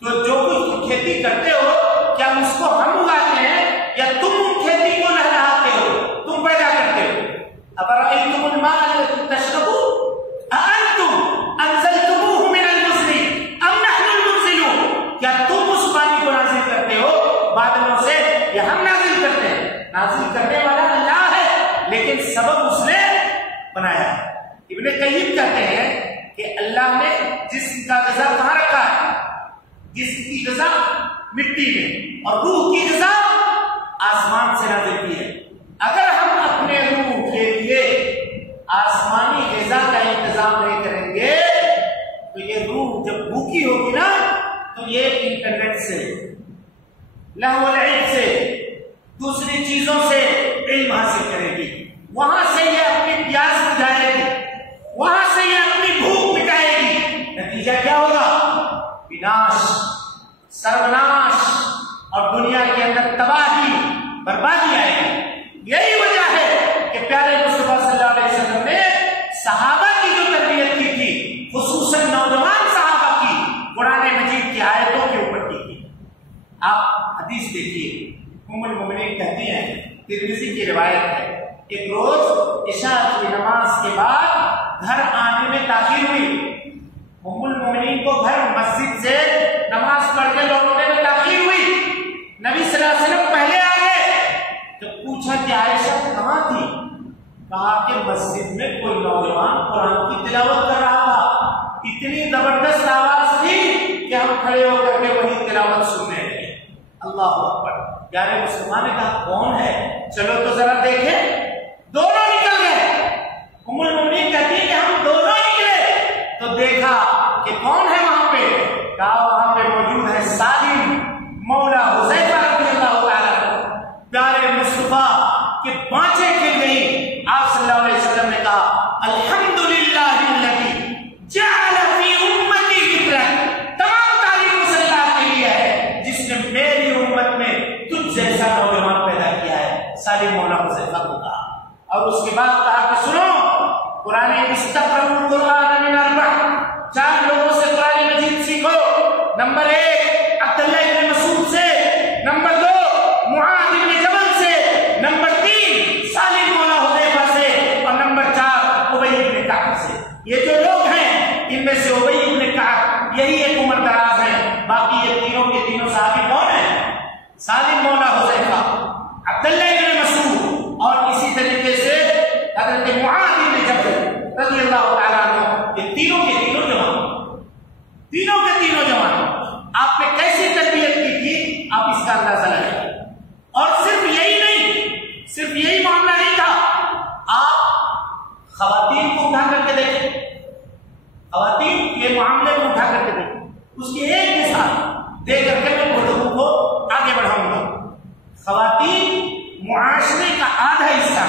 تو جو کچھ تم کھیتی کرتے ہو کیا اس کو ہم اگاتے ہیں یا تم ان کھیتی کو لہلاتے ہو، تم پیدا کرتے ہو؟ افرأیتم الماء الذی تشربون اانتم انزلتموه من المزن ام نحن المنزلون۔ کیا تم اس پانی کو نازل کرتے ہو بادلوں سے یا ہم نازل کرتے ہیں؟ نازل کرنے والا اللہ ہے، لیکن سبب اس نے بنایا ہے۔ ابن قیم کہتے ہیں کہ اللہ نے جسم کا غذا کہاں رکھا ہے؟ جسم کی غذا مٹی میں، اور روح کی غذا آسمان سے نازل کی ہے۔ اگر ہم اپنے روح کے لیے آسمانی غذا کا انتظام نہیں کریں گے تو یہ روح جب بھوکی ہوگی نا تو یہ انٹرنیٹ سے، لہو العلم سے، دوسری چیزوں سے علم حاصل کرے گی، وہاں سے یہ اپنی پیاس بجھائے گی، وہاں سے یہ اپنی بھوک مٹائے گی۔ نتیجہ کیا ہوگا؟ وناش، سروناش، اور دنیا کے اندر تباہی، بربادی آئے گی۔ یہی وجہ ہے کہ پیارے مصطفیٰ صلی اللہ علیہ وسلم نے صحابہ کی جو تربیت کی تھی، خصوصاً نوجوان صحابہ کی، قرآن مجید کی آیتوں کے اوپر کی تھی۔ آپ حدیث دیکھیے، ام المؤمنین کہتی ہیں، ترمذی کی روایت ہے، ایک روز عشاء کی نماز کے بعد گھر آنے میں تاخیر ہوئی۔ ام المؤمنین کو گھر مسجد سے نماز پڑھ کے لوٹنے میں تاخیر ہوئی۔ نبی صلی اللہ علیہ وسلم پہلے آ گئے۔ جب پوچھا کہ عائشہ کہاں تھی، کہا کہ مسجد میں کوئی نوجوان قرآن کی تلاوت کر رہا تھا، اتنی زبردست آواز تھی کہ ہم کھڑے ہو کر کے وہی تلاوت سننے لگے۔ اللہ اکبر۔ یعنی مسلمان نے کہا کون ہے، چلو تو ذرا دیکھیں۔ دونوں نکل گئے۔ ام المؤمنین کہتی ہے کہ ہم دونوں نکلے تو دیکھا کہ کون ہے وہاں پہ، کہا وہاں پہ موجود ہے سالم مولا حذیفہ رضی اللہ تعالیٰ عنہ۔ پیارے مصطفیٰ کے بانچیں کھل گئی۔ آپ صلی اللہ علیہ حذیفہ کو کہا، اور اس کے بعد کہا کہ سنو قرآن استقرأوا القرآن من اربع، 4 لوگوں سے قرآن مجید سیکھو. نمبر 1 عبداللہ ابن مسعود سے، نمبر 2 معاذ بن جبل سے، نمبر 3 سالم مولا حذیفہ سے، اور نمبر 4 ابی بن کعب سے. یہ جو لوگ ہیں ان میں سے ابی بن کعب یہی ایک عمر دراز ہیں. باقی یہ تینوں کے تینوں صحابی کون ہیں؟ سالم مولا حذیفہ، عبداللہ ابن مسعود، اور اسی طریقے سے حضرت معاذ بن جبل رضی اللہ تعالیٰ عنہ. یہ تینوں کے تینوں جوان. آپ نے کیسی تربیت کی تھی آپ اس کا اندازہ لگائیں. اور صرف یہی معاملہ نہیں تھا. آپ خواتین کو اٹھا کر کے دیکھیں، خواتین کے معاملے کو اٹھا کر کے دیکھیں. اس کی ایک مثال دے کر کے میں گفتگو کو آگے بڑھاؤں گا. خواتین معاشرے کا آدھا حصہ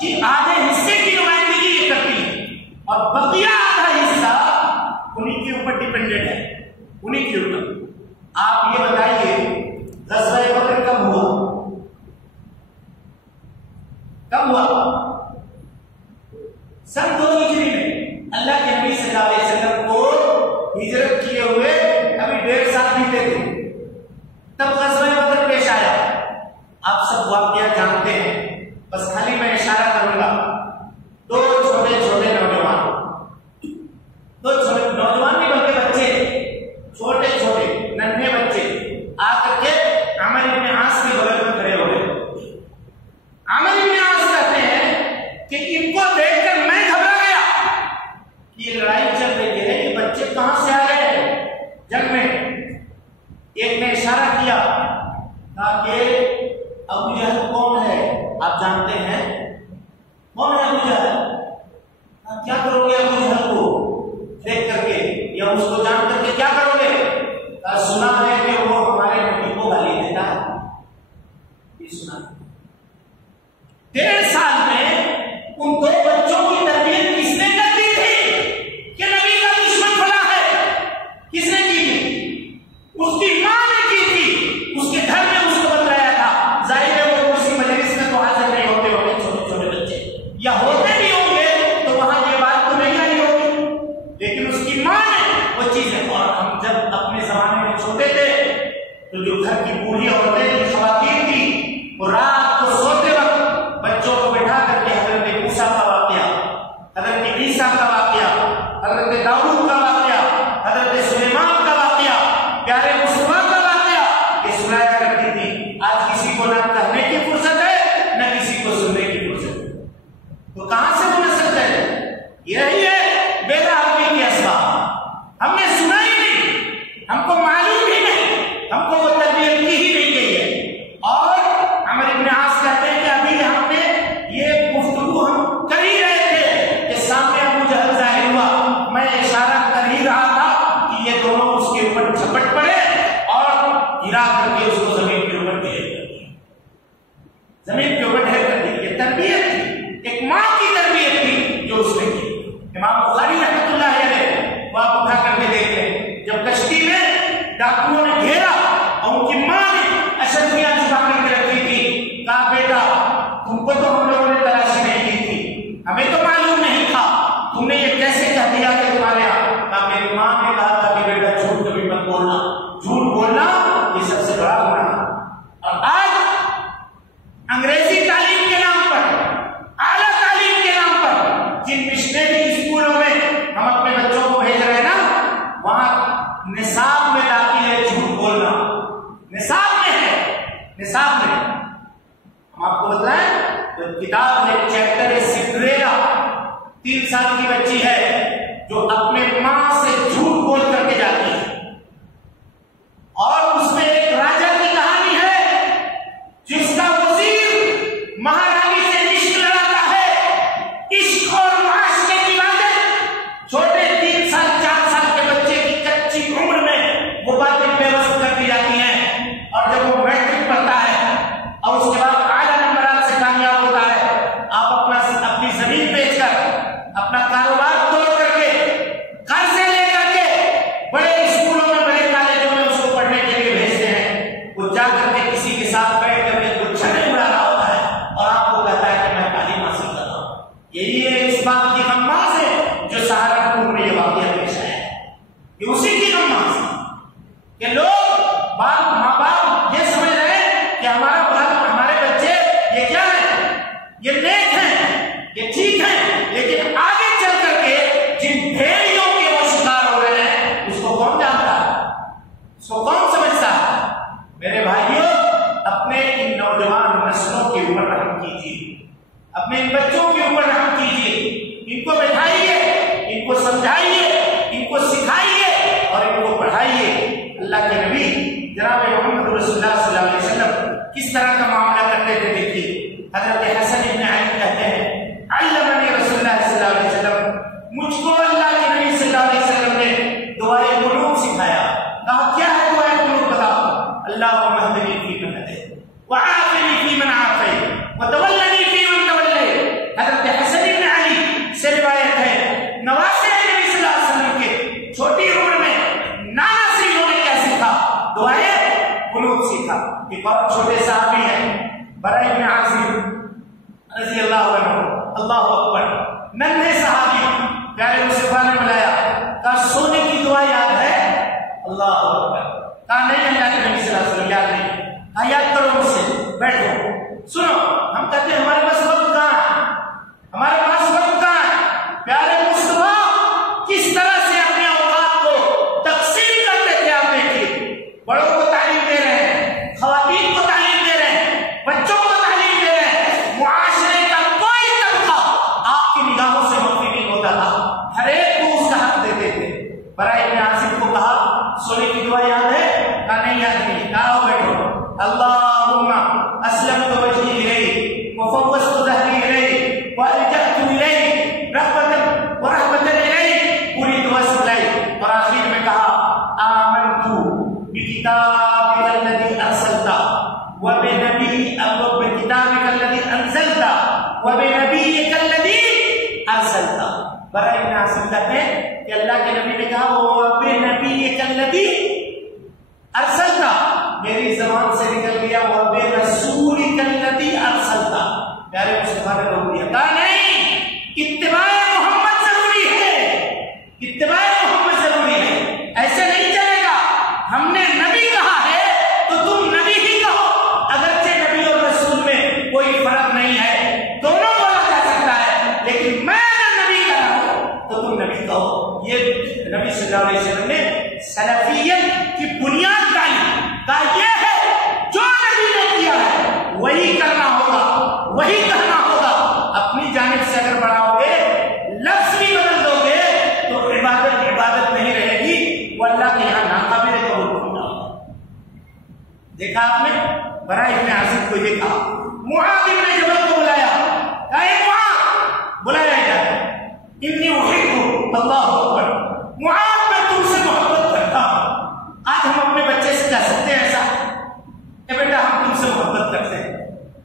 کی آدھے حصے کی نمائندگی یہ کرتی ہے، اور بقیہ آدھا حصہ انہیں کے اوپر ڈیپینڈنٹ ہے، انہیں کے اوپر. آپ یہ بتائیے غزوہ بدر کب ہوا؟ سن 2 ہجری میں. اللہ کے نبی صلی اللہ علیہ وسلم کو ہجرت کیے ہوئے ابھی 1.5 سال بیتے تھے، تب غزوہ بدر پیش آیا. آپ سب واقعہ جانتے ہیں، بس خالی میں اشارہ کروں گا. 2 چھوٹے نوجوان نہیں بلکہ بچے، چھوٹے ننھے بچے آ کر کے عمرو بن عاص کے بغل میں کھڑے ہو گئے. عمرو بن عاص کہتے ہیں کہ ان کو دیکھ کر میں گھبرا گیا. یہ لڑائی چل رہی ہے، یہ بچے کہاں سے آ گئے جنگ میں؟ ایک نے اشارہ کیا، کہا کہ ابو جہل کون ہے؟ آپ جانتے ہیں کون ہے ابو جہل؟ کیا کرو گے ابو جہل کو دیکھ کر کے یا اس کو جان کر کے کیا کرو گے؟ سنا ہے کہ وہ ہمارے نبی کو گالی دیتا ہے. یہ سنا 1.5 سال میں ان 2 بچوں کی تربیت کس نے کر دی تھی کہ نبی کا دشمن کھڑا ہے؟ کس نے کی تھی؟ اس کی ماں نے کی تھی. اس کے گھر میں اس کو بتلایا تھا. ظاہر ہے وہ اسی مجلس میں تو حاضر نہیں ہوتے چھوٹے بچے، یا ہوتے بھی ہوں گے تو وہاں یہ بات تو نہیں آئی ہوگی، لیکن اس کی ماں نے وہ چیزیں. اور ہم جب اپنے زمانے میں چھوٹے تھے تو جو گھر کی بوڑھی عورتیں تھیں، خواتین تھی، وہ رات کو سوتے وقت بچوں کو بٹھا کر کے حضرت موسیٰ کا واقعہ، حضرت عیسیٰ کا واقعہ، حضرت داؤد کا واقعہ، حضرت سلیمان کا واقعہ، پیارے مصطفیٰ کا واقعہ یہ سنایا کرتی تھی. آج کسی کو نہ کہنے کی فرصت ہے نہ کسی کو سننے کی فرصت ہے. تو کہاں سے وہ نسل ہے؟ یہی ہے بے راہی کے اسباب. ہم نے سنا ہی نہیں، ہم کو معلوم ہی نہیں، ہم کو وہ تربیت کی ہی نہیں گئی ہے. اور عمرو بن عاص کہتے ہیں کہ ابھی ہم نے یہ گفتگو ہم کر ہی رہے تھے کہ سامنے ابو جہل ظاہر ہوا. میں اشارہ کر ہی رہا تھا کہ یہ دونوں اس کے اوپر جھپٹ پڑے اور گرا کر کے اس کو زمین کے اوپر ڈھیر کر دیا. یہ تربیت تھی، ایک ماں کی تربیت تھی جو اس نے کی. امام بخاری رحمۃ اللہ علیہ وہ آپ اٹھا کر کے دیکھ لیں، جب کشتی میں ڈاکوؤں نے گھیرا اور ان کی ماں نے اشرفیاں چھپا کر کے رکھی تھی، کہا بیٹا تم کو تو ہم لوگوں نے تلاشی نہیں کی تھی، ہمیں تو معلوم نہیں تھا، تم نے یہ کیسے کہہ دیا کہ تمہارے یہاں؟ کہا میری ماں نے کہا تھا کہ بیٹا جھوٹ کبھی مت بولنا، جھوٹ بولنا یہ سب سے بڑا گناہ ہے. اور آج انگریزی تعلیم کے نام پر، اعلیٰ تعلیم کے نام پر جن مشنری اسکولوں میں ہم اپنے بچوں کو بھیج رہے ہیں نا، وہاں نصاب میں داخل ہے جھوٹ بولنا. نصاب میں ہے، نصاب میں. ہم آپ کو بتائیں تو کتاب میں چیپٹر ہے سنڈریلا، 3 سال کی بچی ہے جو اپنے ماں سے جھوٹ بول کر کے جاتی ہے، اور اس میں ایک راجا کی کہانی ہے جس کا وزیر مہارانی سے عشق لڑاتا ہے. عشق اور معاشرے کی باتیں چھوٹے 3 سال 4 سال کے بچے کی کچی عمر میں وہ باتیں بے بس کر دی جاتی ہیں. اور جب وہ میٹرک پڑھتا ہے اور اس کے بعد اعلیٰ نمبرات سے کامیاب ہوتا ہے، آپ اپنی زمین بیچ کر، اپنا کاروبار توڑ کر کے ساتھ بیٹھ کر کے گلچھنے اڑا رہا ہوتا ہے اور آپ کو کہتا ہے کہ میں تعلیم حاصل کر رہا ہوں. یہی ہے اس بات کی غماز ہے جو سہارنپور میں یہ واقعہ پیش آیا ہے. یہ اسی کی غماز ہے کہ لوگ ماں باپ یہ سمجھ رہے ہیں کہ ہمارا بال ہمارے بچے یہ کیا ہے، یہ نیک ہیں، یہ ٹھیک ہیں، لیکن آگے چل کر کے جن بھیڑیوں کے وہ شکار ہو رہے ہیں اس کو کون جانتا ہے، اس کو کون سمجھتا ہے؟ میرے بھائیوں، اپنے ان نوجوان نسلوں کے اوپر رحم کیجیے، اپنے ان بچوں کے اوپر رحم کیجیے، ان کو بٹھائیے، ان کو سمجھائیے، ان کو سکھائیے اور ان کو پڑھائیے. اللہ کے نبی جناب محمد رسول اللہ صلی اللہ علیہ وسلم کس طرح کا معاملہ کرتے تھے دیکھیے. حضرت حسن ابن علی کہتے ہیں علمنی رسول اللہ صلی اللہ علیہ وسلم، مجھ کو اللہ کے نبی صلی اللہ علیہ وسلم نے دعائے قنوت سکھایا. کہا کیا ہے دعائے قنوت؟ بتاؤ. اللہم اہدنی فیمن ہدیت وعافنی فیمن عافیت وتولنی فیمن تولیت. حضرت حسن ابن علی سے روایت ہے نواسے نبی صلی اللہ علیہ وسلم کے چھوٹی عمر میں نانا سے انہوں نے کیا سیکھا؟ دعائے قنوت سیکھا. ایک اور چھوٹے صحابی ہیں براء ابن عازب رضی اللہ عنہ، اللہ اکبر، ننھے صحابی، پیارے مصطفیٰ نے بلایا، کہا سونے کی دعا یاد ہے؟ اللہ اکبر. کہا نہیں اللہ کے نبی صلی اللہ علیہ وسلم یاد نہیں. کہا یاد کرو مجھ سے، بیٹھو سنو. ہم کہتے ہیں ہمارے پاس وقت کہاں ہے، ہمارے پاس وقت کہاں ہے. پیارے مصطفیٰ کس طرح سے اپنے اوقات کو تقسیم کرتے تھے آپ دیکھیے. بڑوں کو تعلیم دے رہے ہیں، خواتین کو تعلیم دے رہے ہیں، بچوں کو تعلیم دے رہے ہیں. معاشرے کا کوئی طبقہ آپ کی نگاہوں سے مخفی نہیں ہوتا تھا، ہر ایک کو اس کا حق دیتے تھے. براء ابن عازب کو کہا سونے کی دعا یاد ہے؟ کہا نہیں یاد نہیں. کہا بیٹھو. اللہم اسلمت وجہی الیک وفوضت ظہری الیک والجأت الیک رغبۃ ورہبۃ الیک. پوری دعا سنائی اور آخر میں کہا آمنت بکتابک الذی ارسلت وبکتابک الذی انزلت وبنبیک الذی ارسلت. براء ابن عازب کہتے ہیں کہ اللہ کے نبی نے کہا وبنبیک الذی ارسلت، میری زبان سے نکل گیا وبرسولک الذی ارسلت. پیارے مصطفیٰ نے روک دیا. کہا نہیں، اتباع محمد ضروری ہے، اتباع محمد ضروری ہے، ایسے نہیں چلے گا. ہم نے نبی کہا ہے تو تم نبی ہی کہو، اگرچہ نبی اور رسول میں کوئی فرق نہیں ہے، دونوں بولا جا سکتا ہے، لیکن میں اگر نبی کہا ہوں تو تم نبی کہو. یہ نبی صلی اللہ علیہ وسلم نے سلفیت کی بنیاد ڈالی. کہا یہ ہے جو نبی نے کیا ہے وہی کرنا ہوگا، وہی کہنا ہوگا. اپنی جانب سے اگر بڑھاؤ گے، لفظ بھی بدل دو گے تو عبادت عبادت نہیں رہے گی، وہ اللہ کے یہاں ناقابل قبول ہوگا. دیکھا آپ نے براء ابن عازب کو یہ کہا. معاذ بن جبل کو بلایا، کہا اے معاذ، بلایا جائے. انی احب اللہ اکبر، معاذ میں تم سے محبت کرتا ہوں. آج ہم اپنے بچے سے کہہ سکتے ہیں ایسا کہ بیٹا ہم تم سے محبت کرتے ہیں؟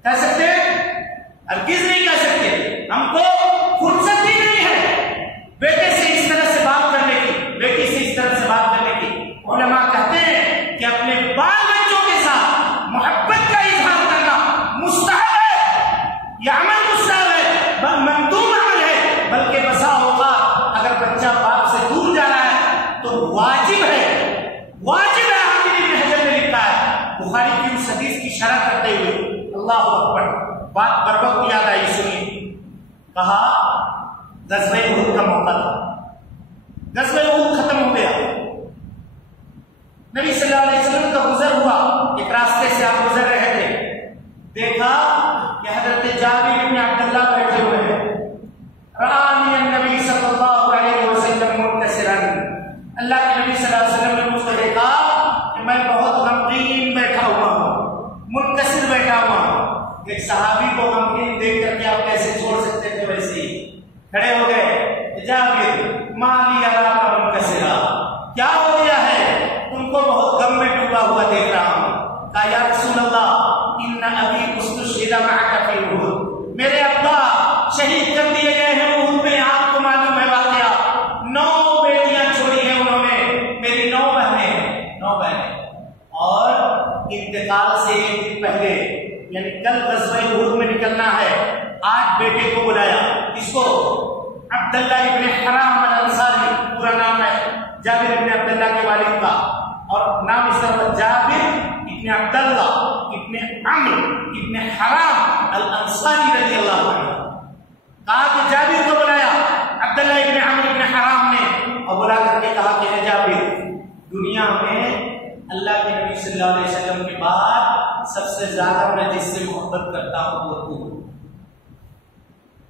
کہہ سکتے ہیں؟ ہرگز نہیں کہہ سکتے. ہم کو فرصت ہی نہیں ہے بیٹے سے اس طرح سے بات کرنے کی، بیٹی سے اس طرح سے بات کرنے کی. علماء کہتے ہیں کہ اپنے بال بچوں کے ساتھ محبت کا اظہار کرنا مستحب ہے، یہ عمل مستحب ہے، مندوب عمل ہے. بلکہ بسا اوقات اگر بچہ باپ سے دور جا رہا ہے تو واجب ہے، واجب ہے. حافظ ابن حجر نے لکھا ہے بخاری کی اس حدیث کی شرح کرتے ہوئے، اللہ اکبر، بات بر وقت یاد آئی. سنیے. کہا غزوہ احد کا موقع تھا، غزوہ احد ختم ہو گیا، نبی صلی اللہ علیہ وسلم کا گزر ہوا. ایک راستے سے آپ گزر رہے تھے، دیکھا کہ حضرت جابر بن عبداللہ بیٹھے ہوئے ہیں. رآنی النبی صلی اللہ علیہ وسلم منکسرا، اللہ کے نبی صلی اللہ علیہ وسلم نے مجھ کو دیکھا کہ میں بہت غمگین بیٹھا ہوا ہوں، منکسر بیٹھا ہوا ہوں. ایک صحابی کو غمگین دیکھ کر کے آپ کیسے چھوڑ سکتے تھے؟ ویسے ہی کھڑے ہو گئے. جابر ما لی اراک منکسرا، کیا ہو گیا ہے؟ تم کو بہت غم میں ڈوبا ہوا دیکھ رہا ہوں. کہا یا رسول اللہ ان ابی استشهد معك فی احد، میرے ابا شہید کر دیے گئے ہیں احد میں. آپ کو معلوم ہے واقعہ، 9 بیٹیاں چھوڑی ہیں انہوں نے، میری 9 بہنیں ہیں، 9 بہنیں، اور انتقال سے دن پہلے یعنی کل غزوہ احد میں نکلنا ہے، آج بیٹے کو بلایا، اس کو عبداللہ ابن حرام الانصاری پورا نام ہے، جابر ابن عبداللہ کے والد کا، اور نام اس طرح جابر ابن عبداللہ ابن عمرو ابن حرام الانصاری رضی اللہ عنہ، کہا کہ جابر کو بلایا عبداللہ ابن عمرو ابن حرام نے، اور بلا کر کے کہا کہ اے جابر، دنیا میں اللہ کے نبی صلی اللہ علیہ وسلم کے بعد سب سے زیادہ میں جس سے محبت کرتا ہوں وہ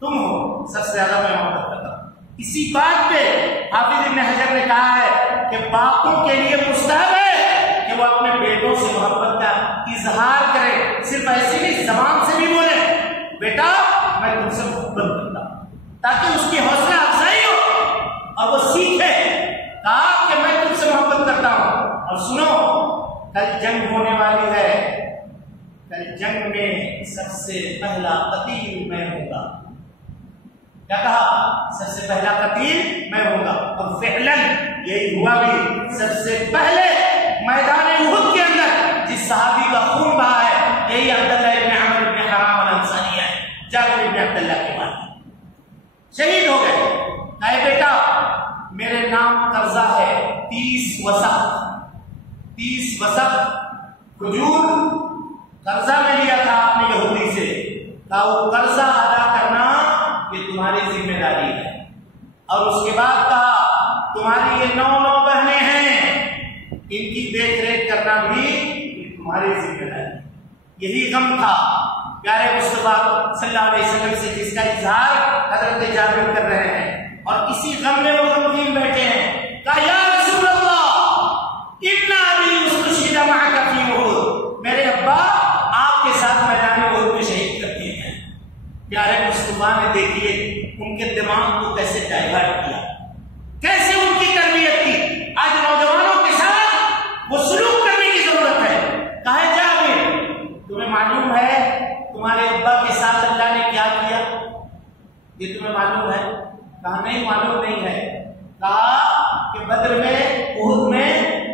تم ہو، سب سے زیادہ میں محبت کرتا ہوں۔ اسی بات پہ حافظ ابن حجر نے کہا ہے کہ باپوں کے لیے مستحب ہے کہ وہ اپنے بیٹوں سے محبت کا اظہار کرے، صرف ایسے نہیں زبان سے بھی بولے بیٹا میں تم سے محبت کرتا ہوں، تاکہ اس کی حوصلہ افزائی ہو اور وہ سیکھے، کہا کہ میں تم سے محبت کرتا ہوں۔ اور سنو، کل جنگ ہونے والی ہے، کل جنگ میں سب سے پہلا قتیل میں ہوں گا، کیا کہا؟ سب سے پہلا قتیل میں ہوں گا، اور فعلاً یہی ہوا بھی، سب سے پہلے میدان احد کے اندر جس صحابی کا خون بہا ہے یہی عبداللہ ابن عمرو ابن حرام الانصاری ہے، جابر ابن عبداللہ کے والد، شہید ہو گئے۔ اے بیٹا میرے نام قرضہ ہے 30 وسق، 30 وسق کھجور قرضہ میں لیا تھا آپ نے یہودی سے، کہا وہ قرضہ ادا کرنا یہ تمہاری ذمہ داری ہے، اور اس کے بعد کہا تمہاری یہ 9 بہنیں ہیں، ان کی دیکھ ریکھ کرنا بھی تمہاری ذمہ داری ہے۔ یہی غم تھا پیارے مصطفیٰ صلی اللہ علیہ وسلم سے جس کا اظہار حضرت جابر کر رہے ہیں، اور اسی غم میں وہ غمگین بیٹھے ہیں، کہا یا رسول اللہ ابن ابی استشہد معک فی احد، میرے ابا آپ کے ساتھ میدان احد میں شہید کر دیے ہیں۔ پیارے مصطفیٰ نے دیکھیے ان کے دماغ کو کیسے ڈائیورٹ کیا، کیسے ان کی تربیت کی۔ آج نوجوانوں کے ساتھ وہ سلوک کرنے کی ضرورت ہے۔ کہا جابر تمہیں معلوم ہے تمہارے ابا کے ساتھ اللہ نے کیا کیا، یہ تمہیں معلوم ہے؟ کہا نہیں معلوم نہیں ہے۔ کہا کہ بدر میں احد میں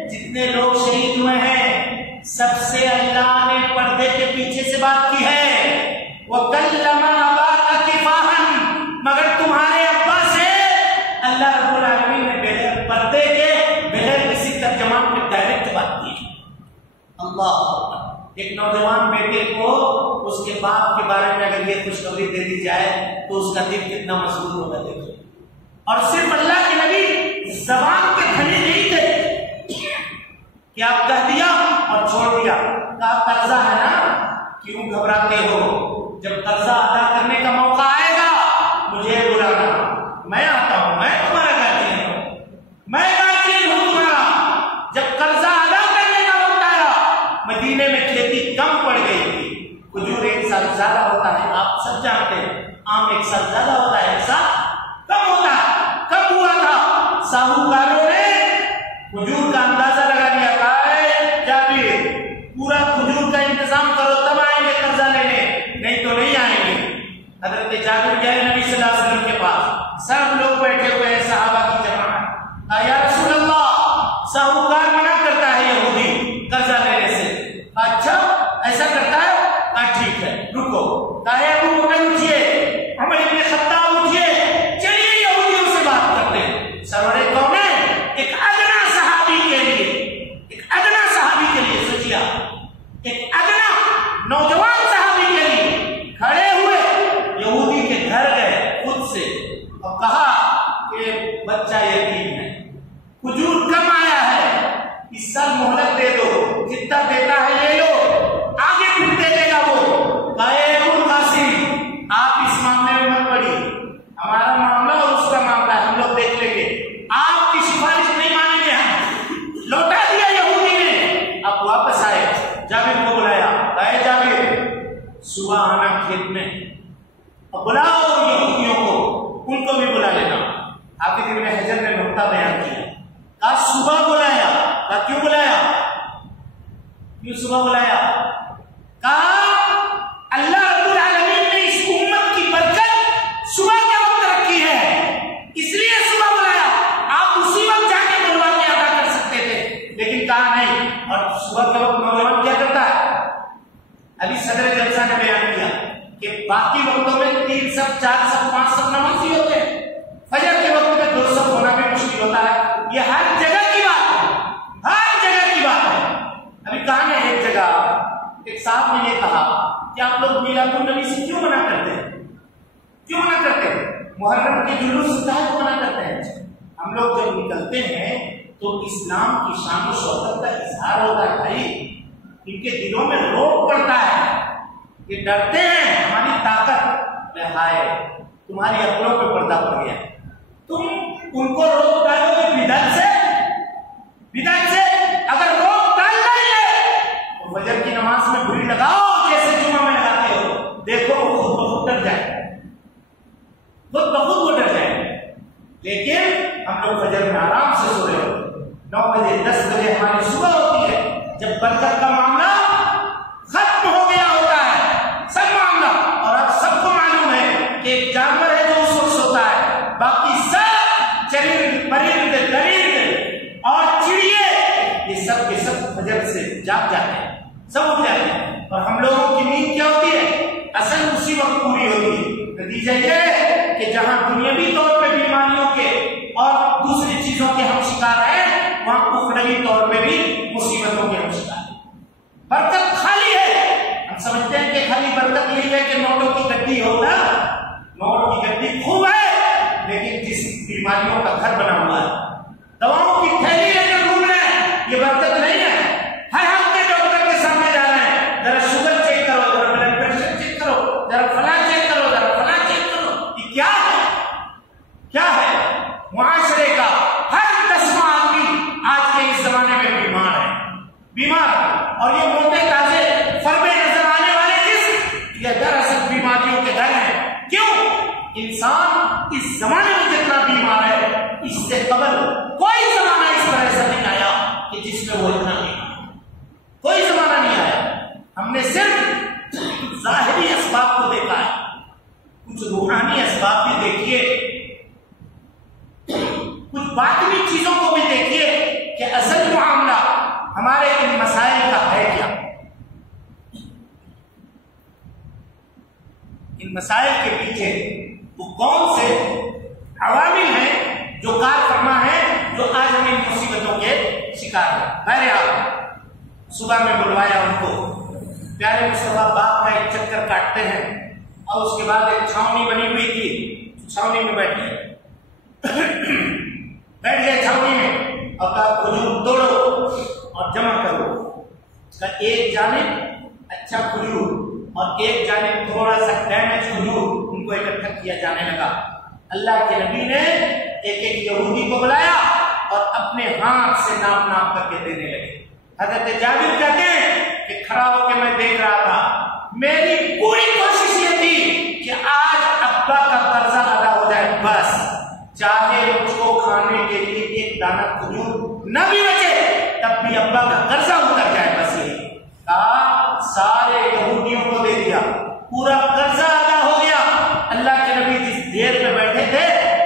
جتنے لوگ شہید ہوئے ہیں سب سے اللہ نے پردے کے پیچھے سے بات کی ہے، وَكَلَّمَ أَبَاكَ كِفَاحًا، مگر تمہارے ابا سے اللہ رب العالمین نے بغیر پردے کے، بغیر کسی ترجمان کے ڈائریکٹ بات کی۔ اللہ اکبر۔ ایک نوجوان بیٹے کو اس کے باپ کے بارے میں اگر یہ خوشخبری دے دی جائے تو اس کا دل کتنا مسرور ہوگا دیکھو۔ اور صرف اللہ کے نبی زبان کے کھڑے نہیں تھے کہ آپ کہہ دیا اور چھوڑ دیا، کہا قرضہ ہے نا کیوں گھبراتے ہو، جب قرضہ ادا کرنے کا موقع آئے گا مجھے بلانا، میں آتا ہوں، میں تمہارا گارجین ہوں، میں گارجین ہوں تمہارا۔ جب قرضہ ادا کرنے کا وقت آیا، مدینے میں کھیتی کم پڑ گئی تھی، کھجور 1 سال زیادہ ہوتا ہے، آپ سب جانتے ہیں، آم 1 سال زیادہ ہوتا ہے، 1 سال کم ہوتا ہے۔ کب ہوا تھا؟ ساہوکاروں نے کھجور کا اندازہ لگا دیا، کہا ہے جابر پورا کھجور کا انتظام کرو تب آئیں گے قرضہ لینے، نہیں تو نہیں آئیں گے۔ حضرت جابر گئے نبی صلی اللہ علیہ وسلم کے پاس، سب لوگ بیٹھے ہوئے ہیں صحابہ کی جماعت، یا رسول اللہ ساہوکار منع کرتا ہے یہودی قرضہ لینے سے۔ اچھا ایسا کرتا ہے؟ ٹھیک ہے رکو۔ کہا ابو بکر اٹھیے، عمر بن خطاب اٹھیے، چلیے یہودیوں سے بات کرتے ہیں۔ سرور کونین ایک ادنا صحابی کے لیے، ایک ادنا صحابی کے لیے سوچیا، ایک ادنا نوجوان صحابی کے لیے کھڑے ہوئے یہودی کے گھر گئے خود سے اور کہا کہ بچہ یتیم ہے، کھجور کم آیا ہے، اس سال مہلت دے دو، جتنا دیتا ہے لے لو، آگے پھر دے دے گا وہ۔ کہے ابو القاسم آپ اس معاملے میں مت پڑی، ہمارا معاملہ اور اس کا معاملہ ہے، ہم لوگ دیکھ لیں گے، آپ کی سفارش نہیں مانیں گے ہم۔ لوٹا دیا یہودی نے۔ اب واپس آئے، جابر کو بلایا، کہے جابر صبح آنا کھیت میں اور بلاؤ یہودیوں کو، ان کو بھی بلا لینا۔ حافظ ابن حجر نے نقطہ بیان کیا، کہا صبح بلایا، کہا کیوں بلایا، کیوں صبح بلایا؟ کہا اللہ رب العالمین نے اس امت کی برکت صبح کے وقت رکھی ہے، اس لیے صبح بلایا، آپ اسی وقت جا کے بلوا کے ادا کر سکتے تھے، لیکن کہا نہیں۔ اور صبح کے وقت نوجوان کیا کرتا ہے؟ ابھی صدر جلسہ نے بیان کیا کہ باقی وقتوں میں 3 سب 4 سب 5 سب نمازی ہوتے ہیں، فجر کے وقت میں 2 سب ہونا بھی مشکل ہوتا ہے. یہ ہر جگہ کی بات ہے، ہر جگہ کی بات ہے. ابھی کہاں ہے ایک جگہ ایک صاحب نے یہ کہا کہ آپ لوگ میلاد النبی سے کیوں منع کرتے ہیں؟ کیوں منع کرتے ہیں؟ محرم کے جلوس سے کیوں منع کرتے ہیں؟ ہم لوگ جب نکلتے ہیں تو اسلام کی شان و شوکت کا اظہار ہوتا ہے بھائی. ان کے دلوں میں روب پڑتا ہے، یہ ڈرتے ہیں ہماری طاقت میں. ہائے تمہاری عقلوں پہ پردہ پڑ گیا، تم ان کو روک ڈالو گے بدعت سے. بدعت سے اگر روک ڈال رہی ہے تو فجر کی نماز میں گھڑی لگاؤ جیسے جمعہ میں لگاتے ہو، دیکھو وہ خود بخود ڈر جائے، خود بخود وہ ڈر جائے. لیکن ہم لوگ فجر میں آرام سے سو رہے ہو، 9 بجے 10 بجے ہماری صبح ہوتی ہے، جب برکت کا معاملہ ختم ہو گیا ہوتا ہے سب معاملہ. اور اب سب کو معلوم ہے کہ ایک جانور ہے جو اس وقت سوتا ہے، باقی سب چرند پرند درند اور چڑیے یہ سب کے سب فجر سے جاگ جاتے ہیں، سب اٹھ جاتے ہیں. اور ہم لوگوں کی نیند کیا ہوتی ہے؟ اصل اسی وقت پوری ہوتی ہے. نتیجہ یہ ہے کہ جہاں دنیاوی طور پہ بیماریوں کے اور دوسری چیزوں کے ہم شکار ہیں، وہاں اخروی طور پہ بھی مصیبتوں کے ہم شکار ہیں. برکت خالی ہے، ہم سمجھتے ہیں کہ خالی برکت یہی ہے کہ نوٹوں کی گڈی ہوتا، نوٹ کی گڈی خوب ہے، لیکن جس بیماریوں کا گھر بنا ہوا ہے، دواؤں کی تھیلی لے کر گھوم رہے ہیں، یہ برکت نہیں ہے. ہر ہفتے ڈاکٹر کے سامنے جا رہے ہیں، ذرا شوگر چیک کرو، ذرا بلڈ پریشر چیک کرو، ذرا فلاں چیک کرو، ذرا فلاں چیک کرو. یہ کیا ہے؟ کیا ہے؟ معاشرے کا ہر 10واں آدمی آج کے اس زمانے میں بیمار ہے، بیمار. اور یہ موٹے تازے فربے نظر آنے والے جسم یہ دراصل بیماریوں کے گھر ہیں. کیوں؟ انسان اس زمانے میں جتنا بیمار ہے، اس سے قبل کوئی زمانہ اس طرح سے نہیں آیا کہ جس میں وہ اتنا بیمار. کوئی زمانہ نہیں آیا. ہم نے صرف ظاہری اسباب کو دیکھا ہے، کچھ روحانی اسباب بھی دیکھیے، کچھ باطنی چیزوں کو بھی دیکھیے کہ اصل معاملہ ہمارے ان مسائل کا ہے کیا. ان مسائل کے پیچھے وہ کون سے عوامل ہیں جو کار فرما ہے جو آج ہم ان مصیبتوں کے شکار ہیں. بہرحال صبح میں بلوایا ان کو، پیارے مصطفیٰ باغ کا ایک چکر کاٹتے ہیں اور اس کے بعد ایک چھاونی بنی ہوئی تھی، چھاونی میں بیٹھ گئے چھاونی میں اور کہا کھجور توڑو اور جمع کرو. کا ایک جانب اچھا کھجور اور ایک جانب تھوڑا سا ڈیمیج کھجور ان کو اکٹھا کیا جانے لگا. اللہ کے نبی نے ایک ایک یہودی کو بلایا اور اپنے ہاتھ سے ناپ ناپ کر کے دینے لگے. حضرت جابر کہتے ہیں کہ کھڑا ہو کے میں دیکھ رہا تھا، میری پوری کوشش یہ تھی کہ آج ابا کا قرضہ ادا ہو جائے، بس چاہے مجھ کو کھانے کے لیے ایک دانہ کھجور نہ بھی بچے تب بھی ابا کا قرضہ اتر جائے. بس یہ کہا، سارے یہودیوں کو دے دیا، پورا قرضہ ادا ہو گیا. اللہ کے نبی جس دیر میں بیٹھے تھے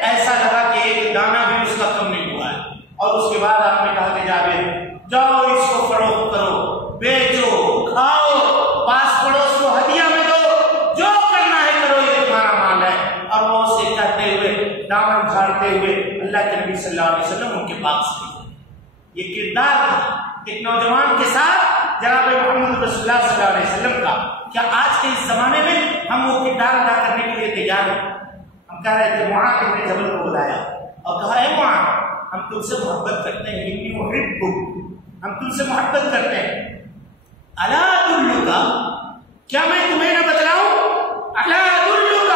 ایسا لگا کہ ایک دانہ بھی اس کا کم نہیں ہوا ہے. اور اس کے بعد آپ نے کہا کہ جابر جاؤ اس کو فروخت کرو، بیچو، کھاؤ، پاس پڑوس کو ہدیہ میں دو، جو کرنا ہے کرو، یہ تمہارا مال ہے. اور وہ اسے کہتے ہوئے دامن جھاڑتے ہوئے اللہ کے نبی صلی اللہ علیہ وسلم ان کے پاس گئے. یہ کردار ایک نوجوان کے ساتھ جناب محمد رسول اللہ صلی اللہ علیہ وسلم کا. کیا آج کے اس زمانے میں ہم وہ کردار ادا کرنے کے لیے تیار ہیں؟ ہم کہہ رہے تھے معاذ بن جبل کو بلایا اور کہا، اے معاذ ہم تم سے محبت کرتے ہیں، ہم تم سے محبت کرتے ہیں. الا ادلک، کیا میں تمہیں نہ بتلاؤں؟ الا ادلک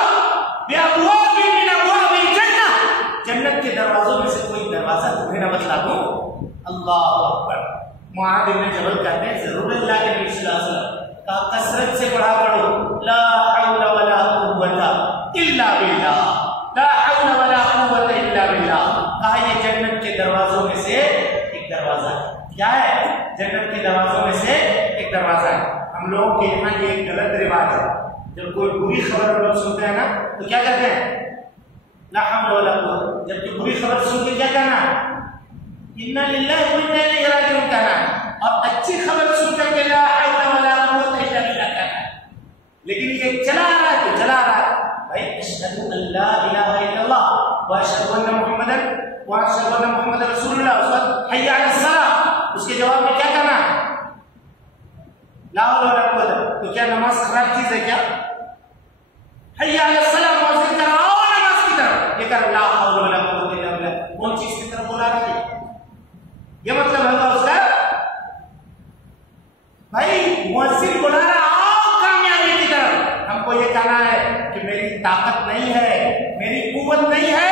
بابواب من ابواب الجنہ، جنت کے دروازوں میں سے کوئی دروازہ تمہیں نہ بتلا دوں؟ اللہ اکبر. معاذ بن جبل کہتے ہیں ضرور. اللہ کے نبی صلی اللہ علیہ وسلم کہا کثرت سے پڑھا کرو، لا حول ولا قوت الا باللہ، لا حول ولا قوت الا باللہ. کہا یہ جنت کے دروازوں میں سے ایک دروازہ ہے. کیا ہے؟ جنت کے دروازوں میں سے ایک دروازہ ہے. ہم لوگوں کے یہاں یہ ایک غلط رواج ہے، جب کوئی بری خبر لوگ سنتے ہیں نا تو کیا کہتے ہیں؟ لا حول ولا قوت. جب کوئی بری خبر سن کے کیا کہنا ہے؟ انا للہ و انا الیہ راجعون کہنا ہے. اور اچھی خبر سن کر کے لا حول ولا قوت الا باللہ کہنا لیکن یہ چلا آ رہا ہے تو چلا آ رہا ہے بھائی اشہد ان لا الہ الا اللہ واشہد ان محمد رسول اللہ، اس وقت حی علی الصلاۃ، اس کے جواب میں کیا کرنا ہے؟ لا حول ولا قوت. تو کیا نماز خراب چیز ہے کیا؟ حی علی الصلاۃ مؤذن کر رہا ہو نماز کی طرف، یہ کر لا حول ولا قوت الا باللہ، کون چیز کی طرف بلا رہا ہے؟ یہ مطلب ہوگا اس کا بھائی مؤذن بلا رہا آؤ کامیابی کی طرف، ہم کو یہ کہنا ہے کہ میری طاقت نہیں ہے، میری قوت نہیں ہے،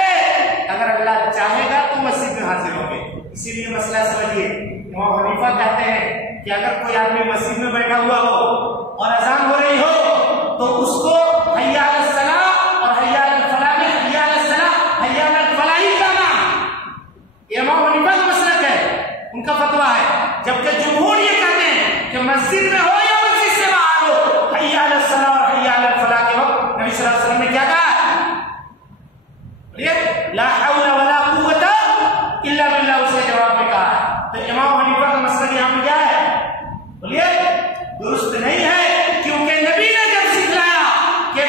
اگر اللہ چاہے گا تو مسجد میں حاضر ہوں گے. اسی لیے مسئلہ سمجھیے، امام حنیفہ کہتے ہیں کہ اگر کوئی آدمی مسجد میں بیٹھا ہوا ہو اور اذان ہو رہی ہو تو اس کو حی علی الصلاۃ اور حی علی الفلاح میں حی علی الصلاۃ حی علی الفلاح ہی کہنا. یہ امام حنیفہ کا مسلک ہے، ان کا فتویٰ ہے. جبکہ جمہور یہ کہتے ہیں کہ مسجد میں ہو یا مسجد سے باہر ہو، حی علی الصلاۃ اور حی علی الفلاح کے وقت نبی صلی اللہ علیہ وسلم نے کیا کہا؟ لا حول ولا قوت الا باللہ، اس کے جواب میں کہا ہے. تو امام حنیفہ کا مسئلہ یہاں پہ کیا ہے؟ بولیے درست نہیں ہے، کیونکہ نبی نے جب سکھلایا کہ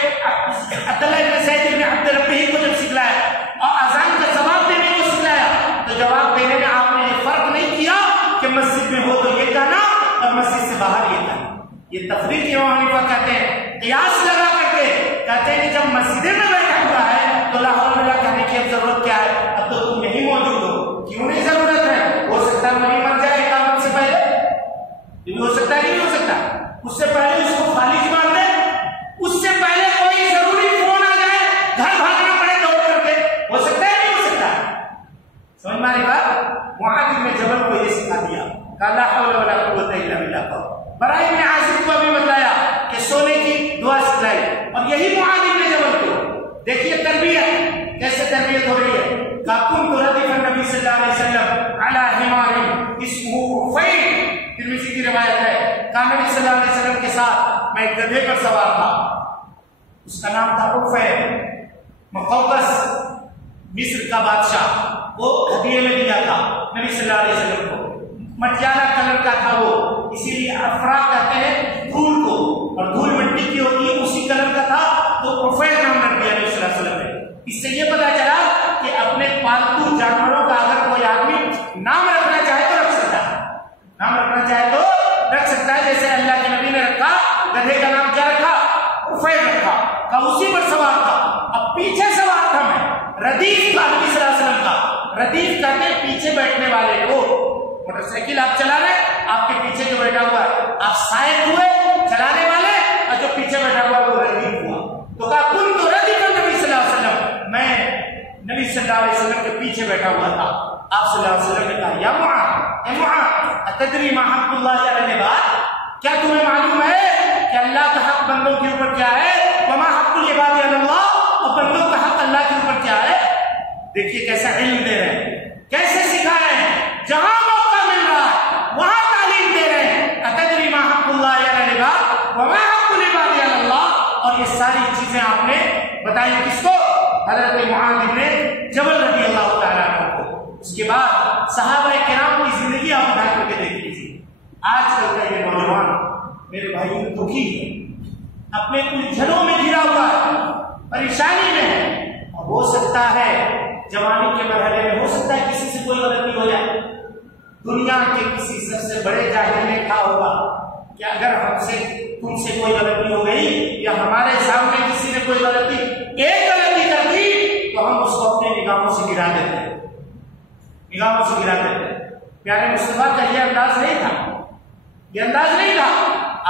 عبداللہ بن زید بن عبد ربہ کو جب سکھلایا اور اذان کا جواب دینے کو سکھلایا تو جواب دینے میں آپ نے یہ فرق نہیں کیا کہ مسجد میں ہو تو یہ کہنا اور مسجد سے باہر یہ کہنا. یہ تفریق امام حنیفہ کہتے ہیں، قیاس لگا کر کے کہتے ہیں کہ جب مسجد میں بیٹھا ہوا ہے تو لا حول ولا کہنے کی اب ضرورت کیا ہے؟ اب تو تم یہی موجود ہو، کیوں نہیں ضرورت ہے؟ ہو سکتا ہے وہی مر جائے اقامت سے پہلے، یہ بھی ہو سکتا ہے کہ نہیں ہو سکتا. اس سے پہلے اس کو خالی مار دے، اس سے پہلے کوئی ضروری فون آ جائے، گھر بھاگنا پڑے دوڑ کر کے، ہو سکتا ہے نہیں ہو سکتا؟ سمجھ میں آ رہی بات؟ معاذ بن جبل کو یہ سکھا دیا کہ لا حول ولا قوت الا باللہ. براء بن عازب کو بھی بتلایا کہ سونے کی دعا سکھلائی، اور یہی معاذ بن جبل کو دیکھیے تربیت کیسے تربیت ہو رہی ہے. كنت ردف النبي صلی اللہ علیہ وسلم على حمار اسمه عفیر، ترمذی کی روایت ہے کہ نبی صلی اللہ علیہ وسلم کے ساتھ میں ایک گدھے پر سوار تھا، اس کا نام تھا عفیر. مقوقس مصر کا بادشاہ، وہ ہدیے میں دیا تھا نبی صلی اللہ علیہ وسلم کو، مٹیالہ کلر کا تھا وہ، اسی لیے افرا کہتے ہیں دھول کو، اور دھول مٹی کی ہوتی ہے، اسی کلر کا تھا تو عفیر نام رکھ دیا نبی صلی اللہ علیہ وسلم نے. اس سے یہ پتا چلا کہ اپنے پالتو جانوروں کا اگر کوئی آدمی نام رکھنا چاہے تو رکھ سکتا ہے، نام رکھنا چاہے تو رکھ سکتا ہے. جیسے اللہ کے نبی نے رکھا، گدھے کا نام کیا رکھا؟ عفیر رکھا، کہ اسی پر سوار تھا. اب پیچھے سوار تھا میں، ردیف تھا نبی صلی اللہ علیہ وسلم کا. ردیف کہتے ہیں پیچھے بیٹھنے والے کو. موٹر سائیکل آپ چلا رہے، آپ کے پیچھے جو بیٹھا ہوا ہے، آپ سائق ہوئے چلانے والے، اور جو پیچھے بیٹھا ہوا وہ ردیف ہوا. تو کہا کن تو ردیف نبی صلی اللہ علیہ وسلم، میں نبی صلی اللہ علیہ وسلم کے پیچھے بیٹھا ہوا تھا. آپ صلی اللہ علیہ وسلم نے کہا یا معاذ، اے معاذ، اتدری ما حق اللہ علی العباد، کیا تمہیں معلوم ہے کہ اللہ کا حق بندوں کے اوپر کیا ہے؟ وما حق العباد علی اللہ، اور بندوں کا حق اللہ کے اوپر کیا ہے؟ دیکھیے کیسا علم دے رہے ہیں، کیسے سکھا رہے ہیں، جہاں موقع مل رہا ہے وہاں تعلیم دے رہے ہیں. اتدری ما حق اللہ علی العباد وما حق العباد علی اللہ. اور یہ ساری چیزیں آپ نے بتائی کس کو؟ حضرت معاذ بن جبل رضی اللہ تعالیٰ عنہ کو. اس کے بعد صحابہ کرام کی زندگی آپ اٹھا کر کے دیکھ لیجیے. آج کل کا یہ نوجوان میرے بھائی دکھی ہے، اپنے الجھنوں میں گھرا ہوا ہے، پریشانی میں ہے. ہو سکتا ہے جوانی کے مرحلے میں، ہو سکتا ہے کسی سے کوئی غلطی ہو جائے. دنیا کے کسی سب سے بڑے جاہل نے کہا ہوگا کہ اگر ہم سے تم سے کوئی غلطی ہو گئی یا ہمارے سامنے کسی نے کوئی غلطی، ایک غلطی کر دی تو ہم اس کو اپنے نگاہوں سے گرا دیتے ہیں، نگاہوں سے گرا دیتے ہیں. پیارے مصطفیٰ کا یہ انداز نہیں تھا، یہ انداز نہیں تھا.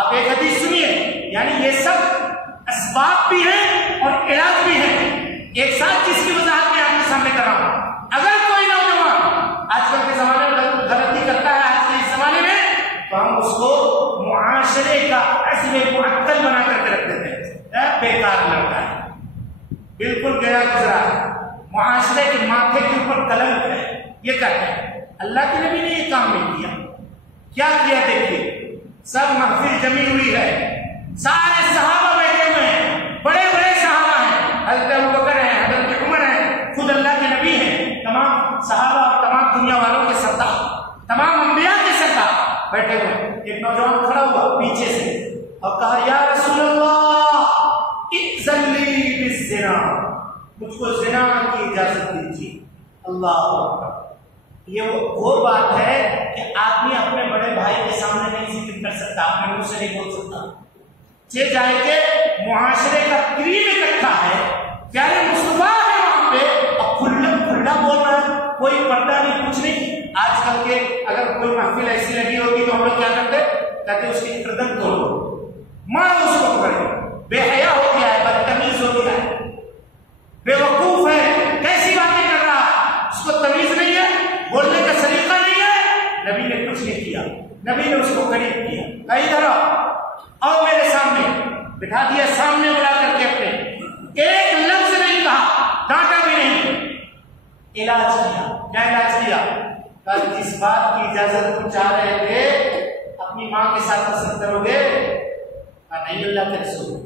آپ ایک حدیث سنیے، یعنی یہ سب اسباب بھی ہیں اور علاج بھی ہیں. ایک ساتھ چیز کی وضاحت میں آپ کے سامنے کر رہا ہوں. اگر کوئی نوجوان آج کل کے زمانے میں غلطی کرتا ہے، آج کے اس زمانے میں، تو ہم اس کو معاشرے کا عزم معطل بنا کر کے رکھ دیتے ہیں. بیکار لڑکا ہے، بالکل گیا گزرا ہے، معاشرے کے ماتھے کے اوپر کلنک ہے، یہ کہتے ہیں. اللہ کے نبی نے یہ کام نہیں کیا. کیا کیا دیکھیے، سب محفل جمی ہوئی ہے، سارے صحابہ بیٹھے ہوئے ہیں، بڑے بڑے صحابہ ہیں، حضرت ابوبکر ہیں، حضرت عمر ہیں، خود اللہ کے نبی ہیں، تمام صحابہ اور تمام دنیا والوں کے سردار، تمام انبیاء کے سردار بیٹھے ہوئے. ایک نوجوان کھڑا ہوا پیچھے سے اور کہا یا رسول اللہ ذلی بالزنا، مجھ کو زنا کی اجازت دیجیے۔ اللہ اکبر۔ یہ وہ بات ہے کہ آدمی اپنے بڑے بھائی کے سامنے نہیں ذکر کر سکتا، اپنے منہ سے نہیں بول سکتا، یہ جائے کہ معاشرے کا کریم اکٹھا ہے، پیارے مصطفیٰ ہے وہاں پہ، اب کھلا بول رہا ہے، کوئی پردہ نہیں، کچھ نہیں۔ آج کل کے اگر کوئی محفل ایسی لگی ہوگی تو ہم لوگ کیا کرتے؟ کہتے اس کی گردن توڑو، مارو اس کو پکڑ، بے حیا ہو گیا ہے، بدتمیز ہو گیا ہے، بے وقوف ہے، کیسی باتیں کر رہا ہے، اس کو تمیز نہیں ہے، بولنے کا سلیقہ نہیں ہے۔ نبی نے کچھ نہیں کیا، نبی نے اس کو قریب کیا، ادھر آؤ میرے سامنے، بٹھا دیا سامنے بلا کر کے، اپنے ایک لفظ نہیں کہا، ڈانٹا بھی نہیں، علاج کیا۔ کیا علاج کیا؟ کل جس بات کی اجازت تم چاہ رہے تھے اپنی ماں کے ساتھ پسند کرو گے؟ نہیں اللہ کے رسول،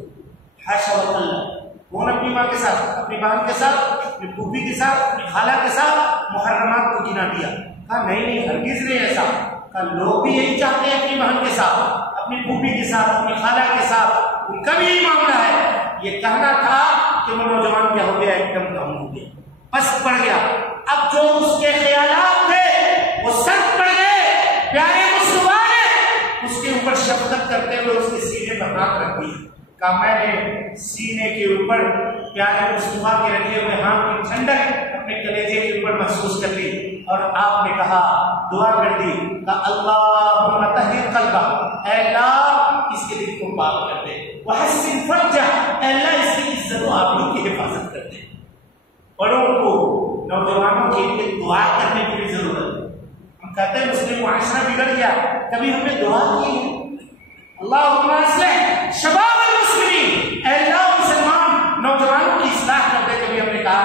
حاشا اللہ، کون اپنی ماں کے ساتھ، اپنی بہن کے ساتھ، اپنی پھوپھی کے ساتھ، اپنی خالہ کے ساتھ محرمات کو گنا دیا؟ کہا نہیں ہرگز نہیں ایسا۔ کہا لوگ بھی یہی چاہتے ہیں اپنی بہن کے ساتھ، اپنی پھوپھی کے ساتھ، اپنی خالہ کے ساتھ، ان کا بھی یہی معاملہ ہے۔ یہ کہنا تھا کہ وہ نوجوان کیا ہو گیا، ایک دم کم ہو گیا، پس پڑ گیا۔ اب جو اس کے خیالات تھے وہ سخت پڑ گئے۔ پیارے مصطفیٰ نے اس کے اوپر شفقت کرتے ہوئے اس کے سینے پر ہاتھ رکھ دیا، کہا میں نے سینے کے اوپر پیارے مصطفیٰ کے رکھے ہوئے ہاتھ کی ٹھنڈک اپنے کلیجے کے اوپر محسوس کر لی، اور آپ نے کہا، دعا کر دی، کہا اللہم طہر قلبہ، اے اللہ اس کے دل کو پاک کر دے، وحسن فرجہ، اے اللہ اس کی عزت و آبرو کی حفاظت کر دے۔ بڑوں کو، نوجوانوں کے لیے دعا کرنے کی بھی ضرورت ہے۔ ہم کہتے ہیں مسلم معاشرہ بگڑ گیا، کبھی ہم نے دعا کی ہے؟ اللہم اصلح شباب المسلمین، اے اللہ مسلمان نوجوانوں کی اصلاح کر دے، کبھی ہم نے کہا؟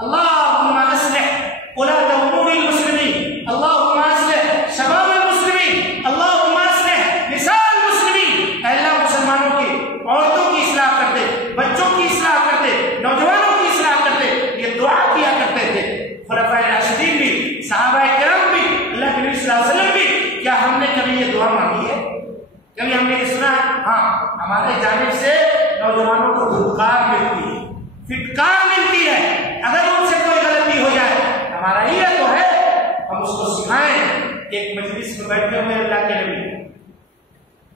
اللہم اصلح ولاۃ امور المسلمین، اللہم اصلح شباب المسلمین، اللہم اصلح نساء المسلمین، اے اللہ مسلمانوں کی عورتوں کی اصلاح کر دے، بچوں کی اصلاح کر دے، نوجوانوں کی اصلاح کر دے۔ یہ دعا کیا کرتے تھے خلفائے راشدین بھی، صحابہ کرام بھی، اللہ کے نبی صلی اللہ علیہ وسلم بھی۔ کیا ہم نے کبھی یہ دعا مانگی ہے؟ کبھی ہم نے یہ سنا ہے؟ ہاں، ہمارے جانب سے نوجوانوں کو دھتکار ملتی ہے، فٹکار ملتی ہے، اگر ان سے کوئی غلطی ہو جائے، ہمارا ہی تو ہے، ہم اس کو سکھائیں۔ ایک مجلس میں بیٹھے ہوئے اللہ کے نبی،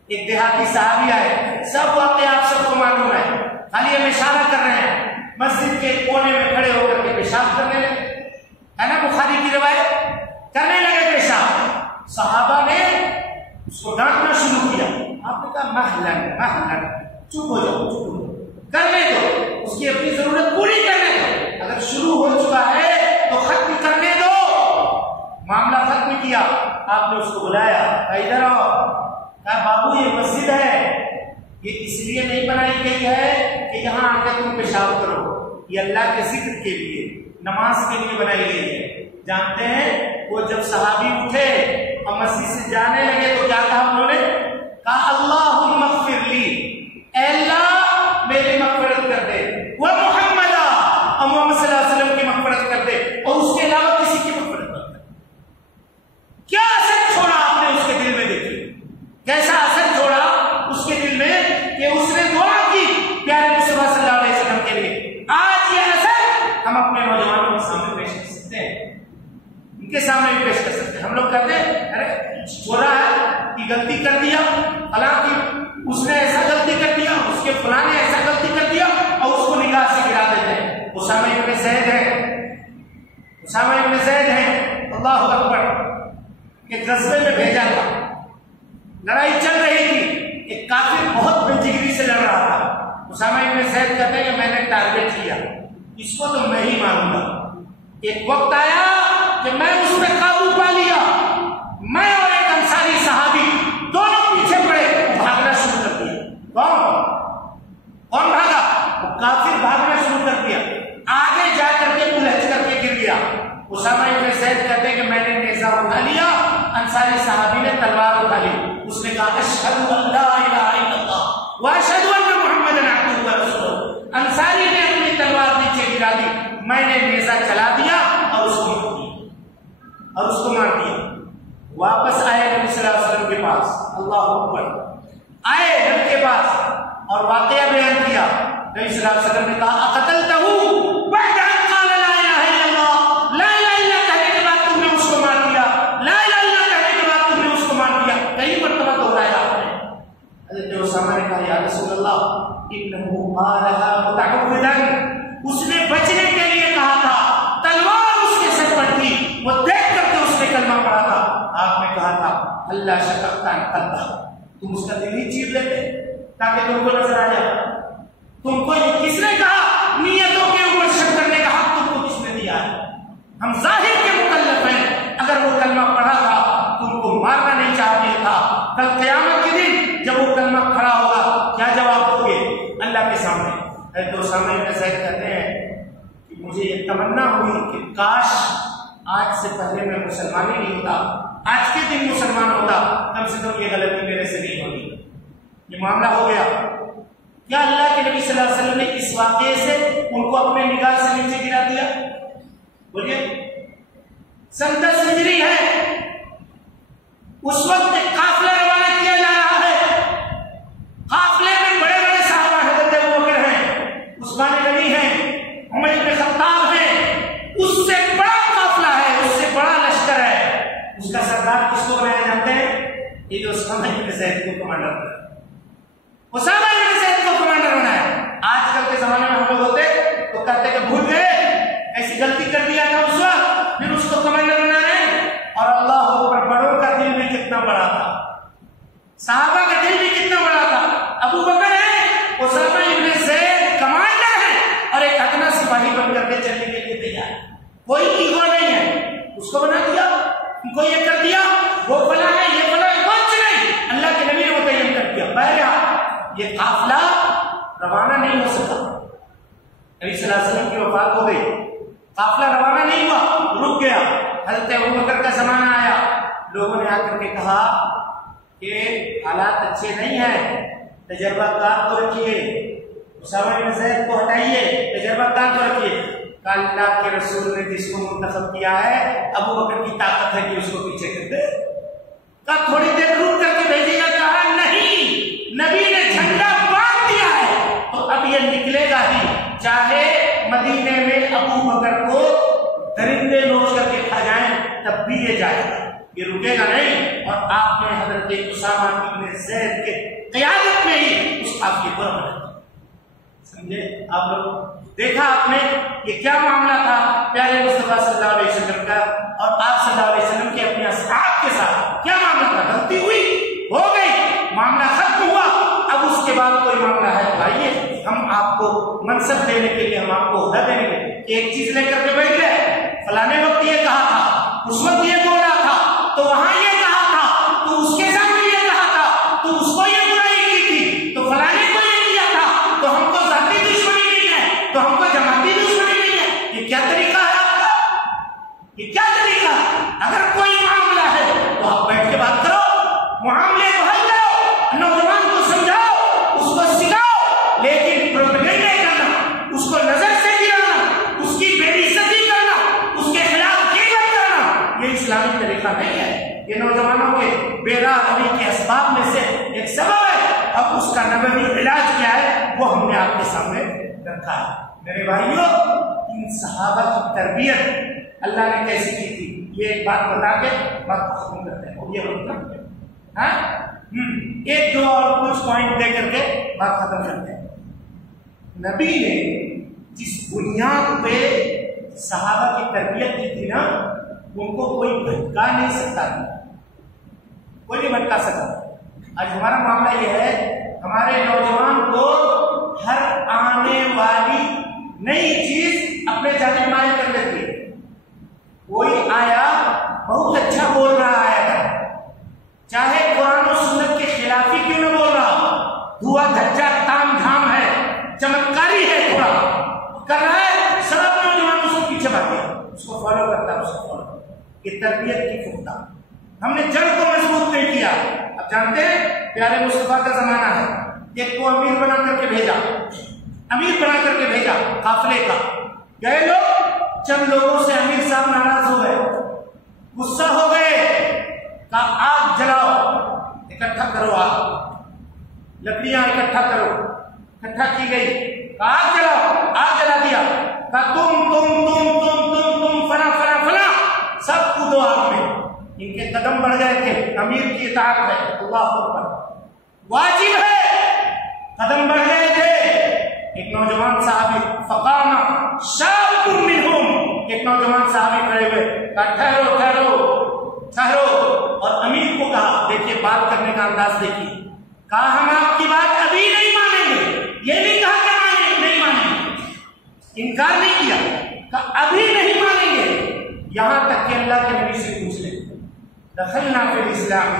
ایک دیہاتی صحابی آئے، سب واقعہ آپ سب کو معلوم ہے، خالی ہم اشارہ کر رہے ہیں، مسجد کے کونے میں کھڑے ہو کر کے پیشاب کرنے لگے، ہے نا بخاری کی روایت، کرنے لگے پیشاب۔ صحابہ نے اس کو ڈانٹنا شروع کیا، آپ نے کہا مہلن مہلن، چپ ہو جاؤ، چپ ہو جاؤ، کرنے دو، اس کی اپنی ضرورت پوری کرنے دو، اگر شروع ہو چکا ہے تو ختم کرنے دو۔ معاملہ ختم کیا، آپ نے اس کو بلایا، ادھر آؤ، کہا بابو یہ مسجد ہے، یہ اس لیے نہیں بنائی گئی ہے کہ یہاں آ کے تم پیشاب کرو، یہ اللہ کے ذکر کے لیے، نماز کے لیے بنائی گئی ہے۔ جانتے ہیں وہ جب صحابی اٹھے اور مسجد سے جانے لگے تو کیا کہا انہوں نے؟ کہا اللہم اغفر لی، اے اللہ میری مغفرت کر دے، وہ محمد اور محمد صلی اللہ علیہ وسلم کی مغفرت کر دے، اور اس کے علاوہ کسی کی مغفرت کر دے۔ کیا اثر چھوڑا آپ نے اس کے دل میں؟ دیکھیے کیسا اثر چھوڑا اس کے دل میں کہ اس نے دعا کی پیارے مصطفیٰ صلی اللہ علیہ وسلم کے لیے۔ آج یہ اثر ہم اپنے نوجوانوں کے سامنے پیش کر سکتے ہیں، ان کے سامنے بھی پیش کر سکتے ہیں۔ ہم لوگ کہتے ہیں ارے چھوڑا ہے کہ غلطی کر دیا، حالانکہ اس نے ایسا غلطی کر دیا، اس کے فلاں نے ایسا غلطی کر دیا، اور اس کو نگاہ سے گرا دیتے ہیں۔ اسامہ ابن زید ہے، اسامہ ابن زید ہے، اللہ اکبر، ایک غزوے میں بھیجا تھا، لڑائی چل رہی تھی، ایک کافر بہت بے جگری سے لڑ رہا تھا۔ اسامہ ابن زید کہتے ہیں کہ میں نے ٹارگیٹ کیا، اس کو تو میں ہی ماروں گا۔ ایک وقت آیا کہ میں اس پہ قابو پا لیا، میں اور ایک انصاری صحابی دونوں پیچھے پڑے، بھاگنا شروع کر دیا۔ کون بھاگا؟ وہ کافر بھاگنا شروع کر دیا، آگے جا کر کے الجھ کر کے گر گیا۔ اسامہ ابن زید کہتے ہیں کہ میں نے نیزہ اٹھا لیا، انصاری صحابی نے تلوار اٹھا لی، اس نے کہا اشہد ان لا الہ الا اللہ واشہد ان محمدا عبدہ ورسولہ۔ انصاری نے اپنی تلوار نیچے گرا دی، میں نے نیزہ چلا دیا اور اس کو مار دیا، واپس آئے نبی صلی اللہ علیہ وسلم کے پاس، اللہ اکبر، آئے نبی کے پاس اور واقعہ بیان کیا۔ نبی صلی اللہ علیہ وسلم نے کہا اقتلتہ بعد ان قال لا الہ الا اللہ، لا الہ الا اللہ کہنے کے بعد تم نے اس کو مار دیا، لا الہ الا اللہ کہنے کے بعد تم نے اس کو مار دیا، کئی مرتبہ دہرایا آپ نے۔ حضرت اسامہ نے کہا یا رسول اللہ انہ قالها متعوذا، اس نے بچنے کے لیے کہا تھا، تلوار اس کے سر پر تھی، وہ دیکھ کر کے اس نے کلمہ پڑھا تھا، آپ نے کہا تھا اللہ شققت عن قلبہ، تم اس کا دل ہی چیر لیتے تاکہ تم کو نظر آ جائے۔ تم کو کس نے کہا نیتوں کے اوپر شک کرنے کا حق تم کو کس نے دیا ہے؟ ہم ظاہر کے مکلف ہیں، اگر وہ کلمہ پڑھا تھا تم کو مارنا نہیں چاہتے تھا، کل قیامت کے دن جب وہ کلمہ کھڑا ہوگا کیا جواب دو گے اللہ کے سامنے؟ تو سامنے میں ظاہر کہتے ہیں کہ مجھے یہ تمنا ہوئی کہ کاش آج سے پہلے میں مسلمان ہی نہیں ہوتا، آج کے دن مسلمان ہوتا، کم سے کم یہ غلطی میرے سے نہیں ہوگی۔ یہ معاملہ ہو گیا۔ کیا اللہ کے نبی صلی اللہ علیہ وسلم نے اس واقعے سے ان کو اپنے نگاہ سے نیچے گرا دیا؟ بولیے، سن 10 ہجری ہے، اس وقت ایک قافلہ روانہ کیا جا رہا ہے، قافلے میں بڑے بڑے صحابہ حضرت ابوبکر ہیں، عثمان غنی ہیں، عمر بن خطاب ہیں، اس سے بڑا قافلہ ہے، اس سے بڑا لشکر ہے، اس کا سردار کس کو بنایا جاتے ہیں؟ یہ جو اسامہ بن زید کو کمانڈر بنایا، اسامہ بن زید کو کمانڈر بنایا۔ آج کل کے زمانے میں ہم لوگ ہوتے تو کہتے کہ بھول گئے، ایسی غلطی کر دیا تھا اس وقت، پھر اس کو کمانڈر بنا رہے ہیں۔ اور اللہ اکبر، بڑوں کا دل بھی کتنا بڑا تھا، صحابہ کا دل بھی کتنا بڑا تھا۔ ابو بکر ہے، اسامہ بن زید کمانڈر ہے، اور ایک ادنا سپاہی بن کر کے چلنے کے لیے تیار، کوئی ایگو نہیں ہے، اس کو بنا دیا، ان کو یہ کر دیا، وہ فلاں ہے، یہ فلاں ہے، کچھ نہیں، اللہ کے نبی نے متعین کر دیا۔ بہرحال یہ قافلہ روانہ نہیں ہو سکا، نبی صلی اللہ علیہ وسلم کی وفات ہو گئی، قافلہ روانہ نہیں ہوا، رک گیا۔ حضرت ابوبکر کا زمانہ آیا، لوگوں نے آ کر کے کہا کہ حالات اچھے نہیں ہیں، تجربہ کار کو رکھیے، اسامہ بن زید کو ہٹائیے، تجربہ کار کو رکھیے۔ اللہ کے رسول نے جس کو منتخب کیا ہے ابوبکر کی طاقت ہے کہ اس کو پیچھے کر دے، کہا تھوڑی دیر رک کر کے بھیجیے گا، کہا نہیں، نبی نے جھنڈا باندھ دیا ہے تو اب یہ نکلے گا ہی، چاہے مدینے میں ابوبکر کو درندے نوچ کر کے کھا جائیں تب بھی یہ جائے گا، یہ رکے گا نہیں۔ اور آپ نے حضرت اسامہ بن زید کے قیادت میں ہی اس قافلے کو روانہ کیا، سمجھے آپ لوگ؟ دیکھا آپ نے یہ کیا معاملہ تھا پیارے مصطفیٰ صلی اللہ علیہ وسلم کا، اور آپ صلی اللہ علیہ وسلم کے اپنے اصحاب کے ساتھ کیا معاملہ تھا؟ غلطی ہوئی، ہو گئی، معاملہ ختم ہوا، اب اس کے بعد کوئی معاملہ ہے تو آئیے ہم آپ کو منصب دینے کے لیے، ہم آپ کو عہدہ دینے کے لیے ایک چیز لے کر کے بیٹھ گئے، فلانے وقت یہ کہا تھا، اس وقت یہ بولا تھا، تو وہاں یہ کہا تھا، تو اس کے سامنے یہ کہا تھا، تو اس کو یہ برائی کی تھی، تو فلانے کو یہ کیا تھا، تو ہم کو ذاتی دشمنی نہیں ہے، تو ہم کو جماعتی دشمنی نہیں ہے۔ یہ کیا طریقہ ہے آپ کا؟ یہ کیا طریقہ ہے؟ اگر کوئی معاملہ ہے تو آپ بیٹھ کے بات کرو، معاملے کو حل کرو، نوجوان کو سمجھاؤ، اس کو سکھاؤ، لیکن پروپیگنڈا کرنا، اس کو نظر سے گرانا، اس کی بے عزتی کرنا، اس کے خلاف غیبت کرنا، یہ اسلامی طریقہ نہیں ہے۔ یہ نوجوانوں کے بے راہ روی کے اسباب میں سے ایک سبب ہے، اب اس کا نبوی علاج کیا ہے وہ ہم نے آپ کے سامنے رکھا ہے۔ میرے بھائیوں، ان صحابہ کی تربیت اللہ نے کیسی کی تھی، یہ ایک بات بتا کے بات ختم کرتے ہیں، یہ ہم کرتے ہیں، ہاں ایک دو اور کچھ پوائنٹ دے کر کے بات ختم کرتے ہیں۔ نبی نے جس بنیاد پہ صحابہ کی تربیت کی تھی نا، ان کو کوئی بھٹکا نہیں سکتا تھا، کوئی نہیں بھٹکا سکتا۔ آج ہمارا معاملہ یہ ہے، ہمارے نوجوان کو ہر آنے والی نئی چیز اپنے جانب مائل کر لیتی ہے۔ کوئی آیا بہت اچھا بول رہا ہے، چاہے قرآن و سنت کے خلافی کیوں نہ بول رہا، دھوا دھجا تام دھام ہے، چمتکاری ہے، تھوڑا کر رہا ہے، سب نوجوان اس کو پیچھے بھاگے، اس کو فالو کرتا ہے، اس کو فالو۔ یہ تربیت کی پختہ، ہم نے جڑ کو مضبوط نہیں کیا۔ اب جانتے ہیں پیارے مصطفیٰ کا زمانہ ہے، ایک کو امیر بنا کر کے بھیجا، امیر بنا کر کے بھیجا قافلے کا، گئے لوگ، چند لوگوں سے امیر صاحب ناراض ہو گئے، غصہ ہو گئے، کہا آگ جلاؤ، اکٹھا کرو، آگ، لکڑیاں اکٹھا کرو، اکٹھا کی گئی، آگ جلاؤ، آگ جلا دیا، کہا تم فلاں فلاں فلاں سب کودو آگ میں۔ ان کے قدم بڑھ گئے تھے، امیر کی اطاعت ہے، اللہ اکبر، واجب ہے، قدم بڑھ گئے تھے۔ ایک نوجوان صحابی فقام شاب منہم، ایک نوجوان صحابی کھڑے ہوئے، کہا ٹھہرو ٹھہرو ٹھہرو، اور امیر کو کہا، دیکھیے بات کرنے کا انداز دیکھیے، کہا ہم آپ کی بات ابھی نہیں مانیں گے، یہ نہیں کہا کہ نہیں مانیں گے، انکار نہیں کیا، کہا ابھی نہیں مانیں گے، یہاں تک کہ اللہ کے نبی سے پوچھ لیں، دخلنا فی الاسلام،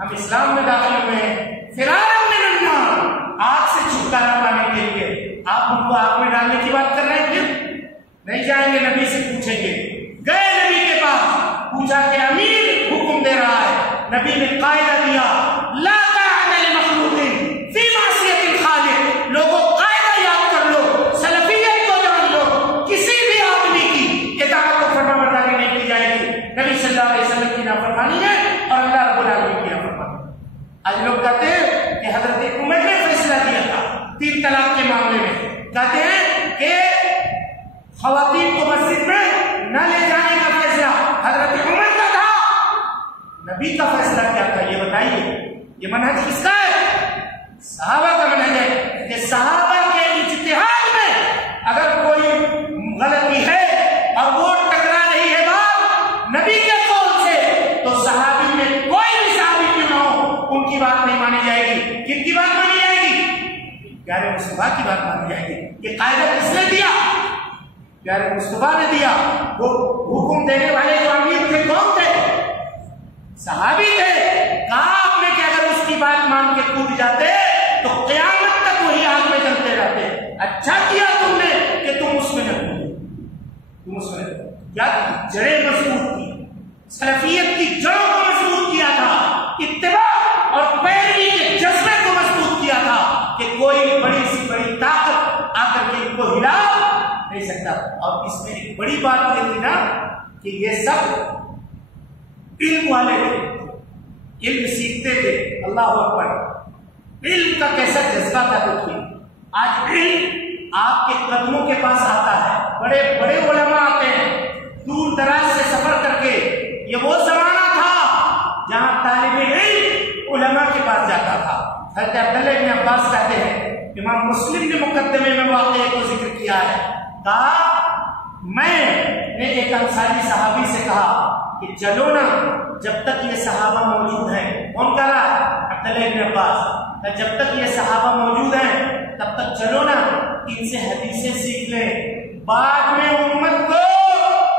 ہم اسلام میں داخل ہوئے ہیں، فرارا من النار، آگ سے چھٹکارا پانے کے لیے، آپ ان کو آگ میں ڈالنے کی بات کر رہے ہیں، پھر نہیں جائیں گے، نبی سے پوچھیں گے۔ گئے نبی کے پاس، پوچھا کہ امیر حکم دے رہا ہے، نبی نے قاعدہ دیا، لا طاعۃ لمخلوق فی معصیۃ الخالق، لوگوں قاعدہ یاد کر لو، سلفیت کو جان لو، کسی بھی آدمی کی اطاعت و فرمانبرداری نہیں کی جائے گی، نبی صلی اللہ علیہ وسلم کی نافرمانی ہے اور اللہ رب العالمین کی نافرمانی۔ آج لوگ کہتے ہیں کہ حضرت عمر نے فیصلہ دیا تھا 3 طلاق کے معاملے میں، کہتے ہیں کہ خواتین کو مسجد میں نہ لے جانے کا فیصلہ حضرت عمر کا تھا، نبی کا فیصلہ کیا تھا یہ بتائیے؟ یہ منہج کس کا ہے؟ صحابہ کا منہج ہے کہ صحابہ کے اجتہاد میں اگر کوئی غلطی ہے اور وہ ٹکرا رہی ہے بات نبی کے قول سے، تو صحابی میں کوئی بھی صحابی کیوں نہ ہو ان کی بات نہیں مانی جائے گی۔ کن کی بات مانی جائے گی؟ پیارے مصطفیٰ کی بات مانی جائے گی۔ یہ قاعدہ کس نے دیا؟ پیارے مصطفیٰ نے دیا۔ وہ حکم دینے والے جو امیر تھے کون تھے؟ صحابی تھے۔ کہا آپ نے کہ اگر اس کی بات مان کے کود جاتے تو قیامت تک وہی آگ میں جلتے رہتے۔ اچھا کیا تم نے کہ تم اس میں نہ کودے، تم اس میں کیا جڑیں مضبوط کی، سلفیت کی جڑوں کو مضبوط کیا تھا، اتباع اور پیروی کے جذبے کو مضبوط کیا تھا کہ کوئی بڑی سی بڑی طاقت آ کر کے ان کو ہلا نہیں سکتا۔ اور اس میں ایک بڑی بات یہ تھی نا کہ یہ سب علم والے تھے، علم سیکھتے تھے، اللہ اکبر، علم کا کیسا جذبہ تھا دیکھیے۔ آج علم آپ کے قدموں کے پاس آتا ہے، بڑے بڑے علماء آتے ہیں دور دراز سے سفر کر کے۔ یہ وہ زمانہ تھا جہاں طالب علم علماء کے پاس جاتا تھا۔ حضرت عبداللہ بن عباس کہتے ہیں، امام مسلم نے مقدمے میں واقعے کو ذکر کیا ہے، کہا میں نے ایک انصاری صحابی سے کہا کہ چلو نا جب تک یہ صحابہ موجود ہیں۔ کون کہہ رہا ہے؟ عبداللہ بن عباس۔ جب تک یہ صحابہ موجود ہیں تب تک چلو نا ان سے حدیثیں سیکھ لیں، بعد میں امت کو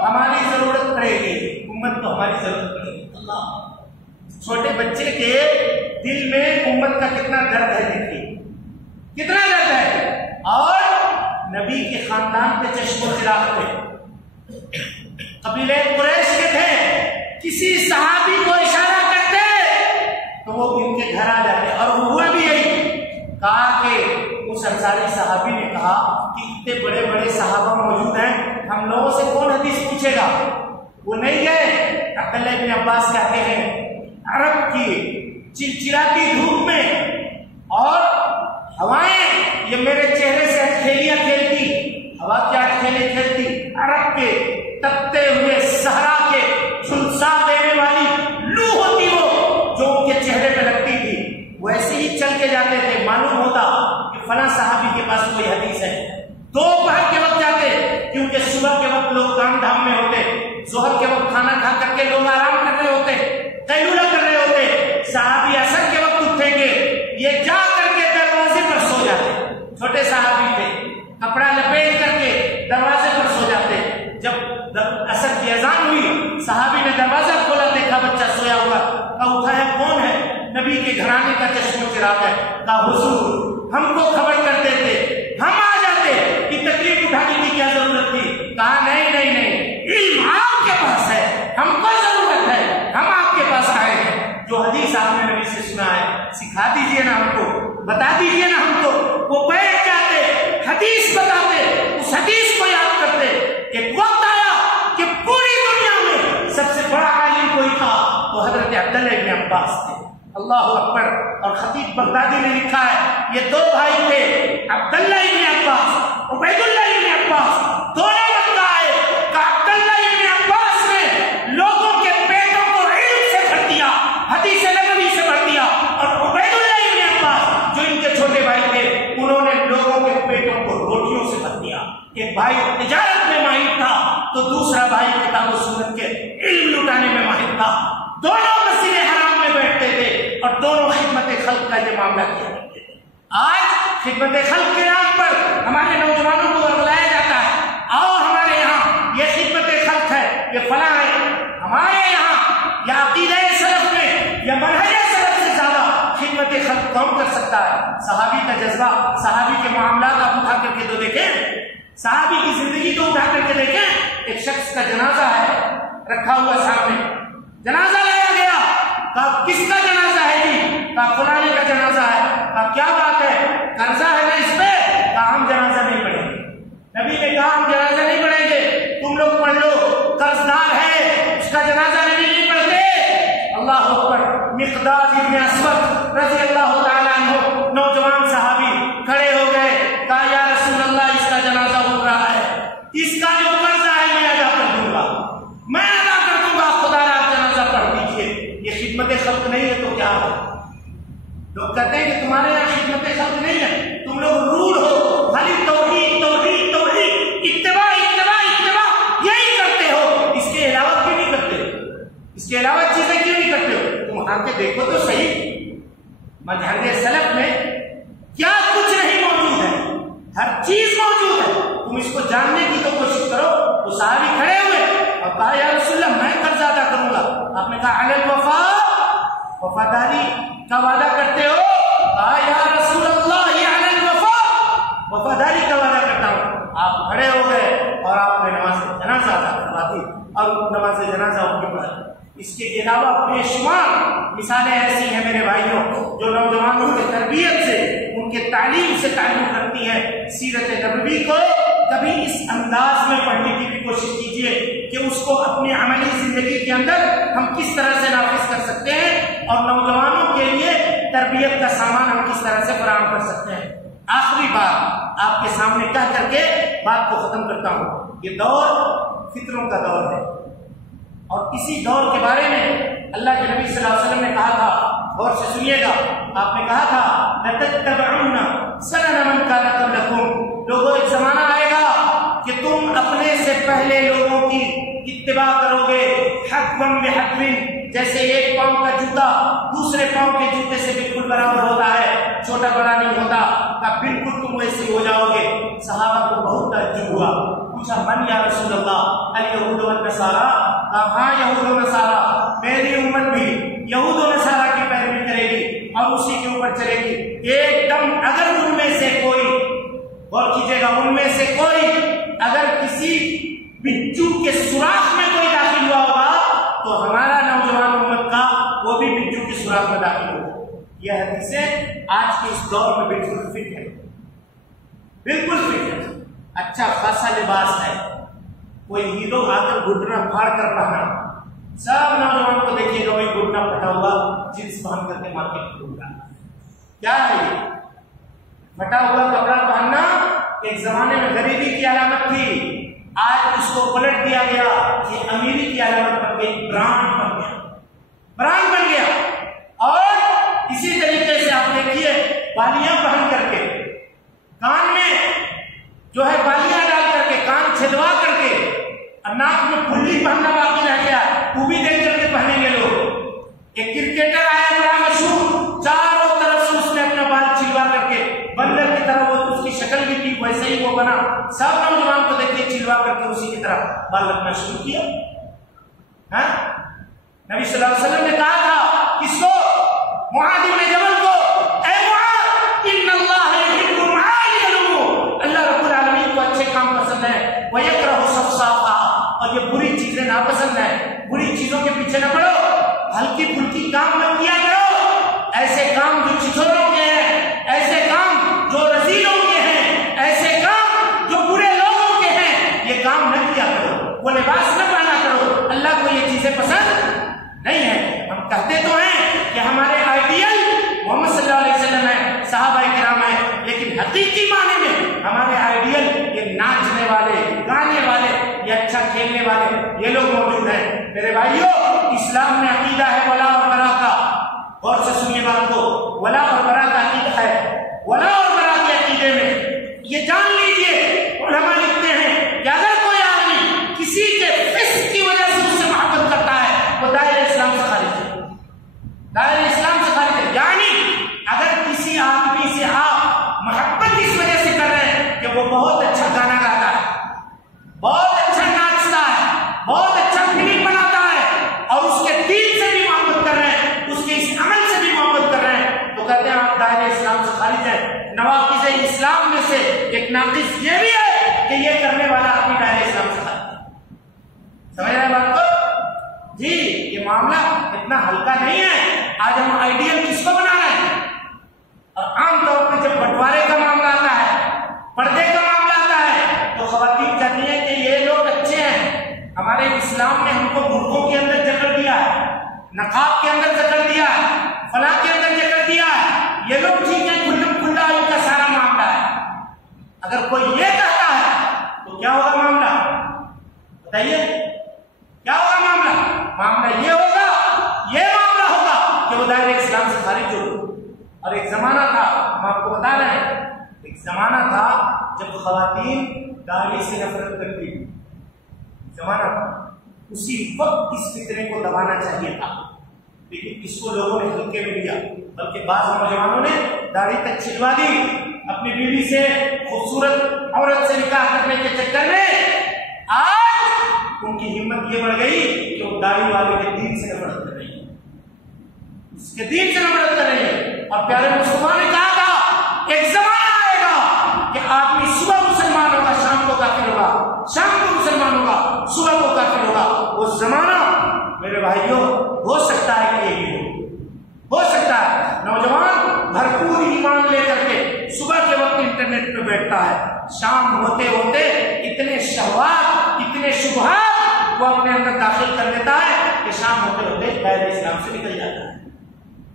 ہماری ضرورت پڑے گی، امت کو ہماری ضرورت پڑے گی۔ اللہ، چھوٹے بچے کے دل میں امت کا کتنا درد ہے، دیکھیے کتنا درد ہے۔ اور نبی کے خاندان کے چشم و چراغ تھے، قبیلے قریش کے تھے، کسی صحابی کو اشارہ کرتے تو وہ ان کے گھر آ جاتے۔ اور ہوا بھی یہی، کہا کہ اس انصاری صحابی نے کہا کہ اتنے بڑے بڑے صحابہ موجود ہیں، ہم لوگوں سے کون حدیث پوچھے گا؟ وہ نہیں گئے۔ عبداللہ بن عباس کہتے ہیں عرب کی چلچلاتی دھوپ میں اور ہوائیں یہ میرے چہرے سے کھیلیاں کھیلتی، ہوا کیا کھیلے کھیلتی، عرب کے تپتے ہوئے صحرا کے جھلسا دینے والی لو ہوتی وہ جو ان کے چہرے پہ لگتی تھی، ویسے ہی چل کے جاتے تھے۔ معلوم ہوتا کہ فلاں صحابی کے پاس کوئی حدیث ہے، دوپہر کے وقت جاتے کیونکہ صبح کے وقت لوگ کام دھام میں ہوتے، ظہر کے وقت کھانا کھا کر کے لوگ آرام کر رہے ہوتے، قیلولہ کر رہے ہوتے، صحابی عصر کے وقت اٹھیں گے، یہ جا کر کے دروازے پر سو جاتے۔ چھوٹے صحابی تھے، کپڑا لپیٹ کر کے دروازے پر سو جاتے۔ جب عصر کی اذان ہوئی، صحابی نے دروازہ کھولا، دیکھا بچہ سویا ہوا، کہا اٹھا ہے کون ہے؟ نبی کے گھرانے کا چشم و چراغ ہے۔ کہا حضور ہم کو خبر کر دیتے، ہم آ جاتے، کہ تکلیف اٹھانے کی کیا ضرورت تھی؟ کہا نہیں نہیں نہیں، علم آپ کے پاس ہے، ہم کو ضرورت ہے، ہم آپ کے پاس آئے ہیں۔ جو حدیث آپ نے نبی سے سنا ہے سکھا دیجئے نا ہم کو، بتا دیجئے نا ہم کو۔ وہ بیٹھ جاتے، حدیث بتاتے، اس حدیث کو یاد کرتے۔ ایک وقت آیا کہ پوری دنیا میں سب سے بڑا عالم کوئی تھا تو حضرت عبداللہ بن عباس تھے۔ اللہ اکبر۔ اور خطیب بغدادی نے لکھا ہے یہ دو بھائی تھے، عبداللہ عبید اللہ ابن عباس دونوں وقت آئے کہ عبداللہ ابن عباس نے لوگوں کے پیٹوں کو علم سے بھر دیا، حدیث نبوی سے بھر دیا، اور عبید اللہ ابن عباس جو ان کے چھوٹے بھائی تھے انہوں نے لوگوں کے پیٹوں کو روٹیوں سے بھر دیا۔ ایک بھائی تجارت میں ماہر تھا تو دوسرا بھائی کتاب و سنت کے علم لٹانے میں ماہر تھا، دونوں مسجد حرام میں بیٹھتے تھے اور دونوں خدمت خلق کا یہ معاملہ کیا کرتے تھے۔ آج خدمت خلق کے نام پر ہمارے نوجوانوں کو بلایا جاتا ہے، آؤ ہمارے یہاں یہ خدمت خلق ہے، یہ فلاں ہے۔ ہمارے یہاں یا عقیدہ سلف میں یا منہج سلف سے زیادہ خدمت خلق کون کر سکتا ہے؟ صحابی کا جذبہ، صحابی کے معاملات آپ اٹھا کر کے تو دیکھیں، صحابی کی زندگی تو اٹھا کر کے دیکھیں۔ ایک شخص کا جنازہ ہے رکھا ہوا سامنے، جنازہ لایا گیا، کہا کس کا جنازہ ہے جی؟ کہا فلانے کا جنازہ ہے۔ کہا کیا بات ہے، قرضہ ہے نا اس پہ؟ کہا ہم جنازہ نہیں پڑھیں گے۔ نبی نے کہا ہم جنازہ نہیں پڑھیں گے، تم لوگ پڑھ لو، قرض دار ہے اس کا جنازہ نبی نہیں پڑھتے۔ اللہ اکبر۔ مقداد ابن اسود رضی اللہ تعالیٰ عنہ نوجوان صحابی کھڑے ہو گئے، کہا یا رسول اللہ اس کا جنازہ ہو رہا ہے، اس کا جو قرضہ ہے میں ادا کر دوں گا، میں ادا کر دوں گا، خدا را جنازہ پڑھ دیجیے۔ یہ خدمت خلق نہیں ہے تو کیا ہے؟ لوگ کہتے ہیں کہ تمہارے یہاں خدمت خلق نہیں ہے، تم لوگ رول ہو، خالی توحید توحید توحید، اتباع اتباع اتباع یہی کرتے ہو، اس کے علاوہ کیوں نہیں کرتے ہو؟ اس کے علاوہ چیزیں کیوں نہیں کرتے ہو؟ تم آ کے دیکھو تو صحیح، منہج سلف میں کیا کچھ نہیں موجود ہے، ہر چیز موجود ہے، تم اس کو جاننے کی تو کوشش کرو۔ وہ صحابی کھڑے ہوئے اور کہا یا رسول اللہ میں قرض ادا کروں گا۔ آپ نے کہا علی الوفا، وفاداری کا وعدہ کرتے ہو؟ کہا یا رسول اللہ یہ علی الوفا، وفاداری کا وعدہ کرتا ہوں۔ آپ کھڑے ہو گئے اور آپ نے نماز جنازہ ادا کروا دی اور نماز جنازہ ان کے پڑھا۔ اس کے علاوہ بے شمار مثالیں ایسی ہیں میرے بھائیوں جو نوجوانوں کی تربیت سے، ان کے تعلیم سے تعلق رکھتی ہیں۔ سیرت نبوی کو کبھی اس انداز میں پڑھنے کی بھی کوشش کیجیے کہ اس کو اپنی عملی زندگی کے اندر ہم کس طرح سے نافذ کر سکتے ہیں اور نوجوانوں کے لیے تربیت کا سامان ہم کس طرح سے فراہم کر سکتے ہیں۔ آخری بات آپ کے سامنے کہہ کر کے بات کو ختم کرتا ہوں۔ یہ دور فطروں کا دور ہے اور اسی دور کے بارے میں اللہ کے نبی صلی اللہ علیہ وسلم نے کہا تھا، غور سے سنیے گا، آپ نے کہا تھا لَتَتَّبَعُنَّ سَنَنَ مَنْ كَانَ قَبْلَكُمْ، لوگوں ایک زمانہ آئے گا کہ تم اپنے سے پہلے لوگوں کی اتباع کرو گے، حَقْوًا بِحَقْوٍ، جیسے ایک پاؤں کا جوتا دوسرے پاؤں کے جوتے سے بالکل برابر ہوتا ہے، چھوٹا بڑا نہیں ہوتا، کہ بالکل تم ویسے ہو جاؤ گے۔ صحابہ کو بہت تعجب ہوا، پوچھا من یا رسول اللہ؟ الیہود والنصارى، کہا ہاں یہود و نصارہ، میری امت بھی یہود و نصارہ کی پیروی کرے گی اور اسی کے اوپر چلے گی۔ ایک دم اگر ان میں سے کوئی، غور کیجیے گا، ان میں سے کوئی اگر کسی بچو کے سوراخ میں کوئی داخل ہوا ہوگا تو ہمارا نوجوان امت کا وہ بھی بچو کے سوراخ میں داخل ہوگا۔ یہ حدیثیں آج کے اس دور میں بالکل فٹ ہے، بالکل فٹ ہے۔ اچھا خاصا لباس ہے، کوئی ہیرو آ کر گھٹنا پھاڑ کر پہنا، سب نوجوان کو دیکھیے گا وہی گھٹنا پھٹا ہوا جینس پہن کر کے مارکیٹ گھوم رہا ہے۔ کیا ہے یہ پھٹا ہوا کپڑا پہننا؟ ایک زمانے میں غریبی کی علامت تھی، آج اس کو پلٹ دیا گیا، یہ امیری کی علامت بن گئی، برانڈ بن گیا، برانڈ بن گیا۔ اور اسی طریقے سے آپ دیکھیے بالیاں پہن کر کے، کان میں جو ہے بالیاں ڈال کر کے، کان چھدوا کر کے، اور ناک میں پھلی پہننا باقی رہ گیا، وہ بھی دیکھ کر کے پہنیں گے لوگ۔ ایک کرکٹر آیا بڑا مشہور، چاروں طرف سے اس نے اپنا بال چھلوا کر کے بندر کی طرح، وہ اس کی شکل بھی تھی ویسے ہی وہ بنا، سب نوجوان کو دیکھتے چھلوا کر کے اسی کی طرح بال رکھنا شروع کیا۔ نبی صلی اللہ علیہ وسلم نے کہا تھا کس کو؟ معاذ بن جبل کو، اے معاذ ان اللہ یحب معالی الامور، اللہ رب العالمین کو اچھے کام پسند ہے، ویکرہ صفصافہ، اور یہ بری چیزیں ناپسند ہیں، بری چیزوں کے پیچھے نہ پڑو، ہلکی پھلکی کام مت کیا کرو، ایسے کام جو چھچوروں کے ہیں، ایسے کام جو رذیلوں کے ہیں، ایسے کام جو برے لوگوں کے ہیں، یہ کام نہ کیا کرو، وہ لباس نہ پہنا کرو، اللہ کو یہ چیزیں پسند نہیں ہے۔ ہم کہتے تو ہیں کہ ہمارے آئیڈیل محمد صلی اللہ علیہ وسلم ہے، صحابہ کرام ہیں، لیکن حقیقی معنی میں ہمارے آئیڈیل یہ کھیلنے والے یہ لوگ موجود ہیں۔ میرے بھائیوں، اسلام میں عقیدہ ہے ولا اور برا کا، غور سے سنیے بات کو، ولا اور برا کا عقیدہ ہے۔ ولا اور برا کے عقیدے میں یہ جان لیجئے، علماء لکھتے ہیں کہ اگر کوئی آدمی کسی کے فسق کی وجہ سے اس سے محبت کرتا ہے وہ دائرہ اسلام سے خارج ہے، دائرہ اسلام سے خارج ہے۔ یعنی اگر کسی آدمی سے آپ محبت اس وجہ سے کر رہے ہیں کہ وہ بہت اچھا گانا گاتا ہے، بہت اچھا ناچتا ہے، بہت اچھا فلم بناتا ہے، اور اس کے دین سے بھی محبت کر رہے ہیں، اس کے اس عمل سے بھی محبت کر رہے ہیں، تو کہتے ہیں آپ دائرہ اسلام سے خارج ہیں۔ نواقض اسلام میں سے ایک ناقص یہ بھی ہے کہ یہ کرنے والا آدمی دائرہ اسلام سے خارج ہے۔ سمجھ رہے ہیں بات کو؟ جی یہ معاملہ اتنا ہلکا نہیں ہے۔ آج ہم آئیڈیل کس کو بنا رہے ہیں، اور عام طور پہ جب بٹوارے کا معاملہ آتا ہے، پردے کا معاملہ آتا ہے، تو خواتین کہتی ہیں کہ یہ لوگ اچھے ہیں، ہمارے اسلام نے ہم کو برقعوں کے اندر جکڑ دیا ہے، نقاب کے اندر جکڑ دیا ہے، فلاں کے اندر جکڑ دیا ہے، یہ لوگ ٹھیک ہے، کھلم کھلا ان کا سارا معاملہ ہے۔ اگر کوئی یہ کہتا ہے تو کیا ہوگا معاملہ؟ بتائیے کیا ہوگا معاملہ؟ معاملہ یہ ہوگا، یہ معاملہ ہوگا کہ وہ دائرہ اسلام سے خارج ہو۔ اور ایک زمانہ تھا، ہم آپ کو بتا رہے ہیں، ایک زمانہ تھا جب خواتین داڑھی سے نفرت کرتی تھی، زمانہ تھا، اسی وقت اس فطرے کو دبانا چاہیے تھا، لیکن اس کو لوگوں نے ہلکے میں لیا، بلکہ بعض نوجوانوں نے داڑھی تک چھلوا دی، اپنی بیوی سے خوبصورت عورت سے نکاح کرنے کے چکر میں آج ان کی ہمت یہ بڑھ گئی کہ وہ داڑھی والے کے دین سے نفرت کر رہی ہے، اس کے دین سے نفرت کر رہی ہے۔ اور پیارے مسلمان نے کہا تھا ایک زمانہ آئے گا کہ آدمی صبح مسلمان ہوگا، شام کو کافر ہوگا، شام کو مسلمان ہوگا، صبح کو کافر ہوگا۔ وہ زمانہ میرے بھائیوں ہو سکتا ہے کہ یہی ہو سکتا ہے۔ نوجوان بھرپور ایمان لے کر کے صبح کے وقت انٹرنیٹ پہ بیٹھتا ہے، شام ہوتے ہوتے اتنے شہوات، اتنے شبہات وہ اپنے اندر داخل کر لیتا ہے کہ شام ہوتے ہوتے دائرہ اسلام سے نکل جاتا ہے،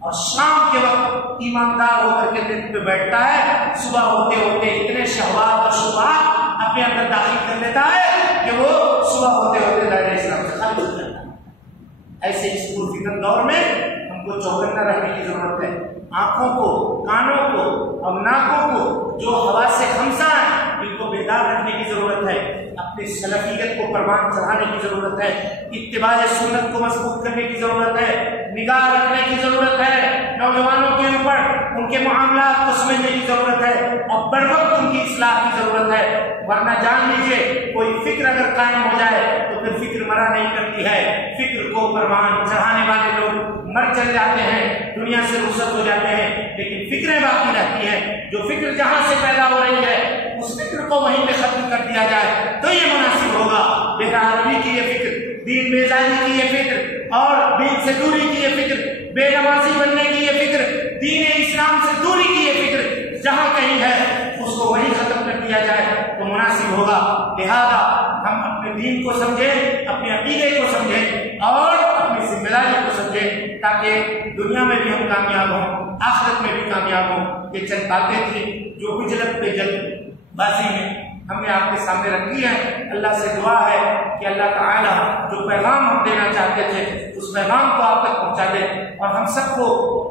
اور شام کے وقت ایماندار ہو کر کے نیٹ پہ بیٹھتا ہے، صبح ہوتے ہوتے اتنے شہوات اور شبہات اپنے اندر داخل کر لیتا ہے کہ وہ صبح ہوتے ہوتے دائرہ اسلام سے خارج ہو جاتا ہے۔ ایسے اس پرفتن دور میں ہم کو چوکنا رہنے کی ضرورت ہے، آنکھوں کو، کانوں کو اور ناکوں کو جو حواس خمسہ ہیں ان کو بیدار رکھنے کی ضرورت ہے، اپنی سلفیت کو پروان چڑھانے کی ضرورت ہے، اتباع سنت کو مضبوط کرنے کی ضرورت ہے، نگاہ رکھنے کی ضرورت ہے، نوجوانوں کے اوپر ان کے معاملات کو سمجھنے کی ضرورت ہے، اور بر وقت ان کی اصلاح کی ضرورت ہے۔ ورنہ جان لیجیے کوئی فکر اگر قائم ہو جائے تو پھر فکر مرا نہیں کرتی ہے، فکر کو پروان چڑھانے والے لوگ مر چل جاتے ہیں، دنیا سے رخصت ہو جاتے ہیں، لیکن فکریں باقی رہتی ہیں۔ جو فکر جہاں سے پیدا ہو رہی ہے اس فکر کو وہیں پہ ختم کر دیا جائے تو یہ مناسب ہوگا۔ بے عربی کی یہ فکر، دین بیزاری کی یہ فکر، اور دین سے دوری کی یہ فکر، بے نمازی بننے کی یہ فکر، دین اسلام سے دوری کی یہ فکر جہاں کہیں ہے اس کو وہیں ختم کر دیا جائے تو مناسب ہوگا۔ لہذا ہم اپنے دین کو سمجھیں، اپنے عقیدے کو سمجھیں اور اپنی ذمہ داری کو سمجھیں، تاکہ دنیا میں بھی ہم کامیاب ہوں، آخرت میں بھی کامیاب ہوں۔ یہ چند باتیں تھیں جو ہجرت پہ جلد بازی میں ہم نے آپ کے سامنے رکھی ہے۔ اللہ سے دعا ہے کہ اللہ تعالیٰ جو پیغام ہم دینا چاہتے تھے اس پیغام کو آپ تک پہنچا دے، اور ہم سب کو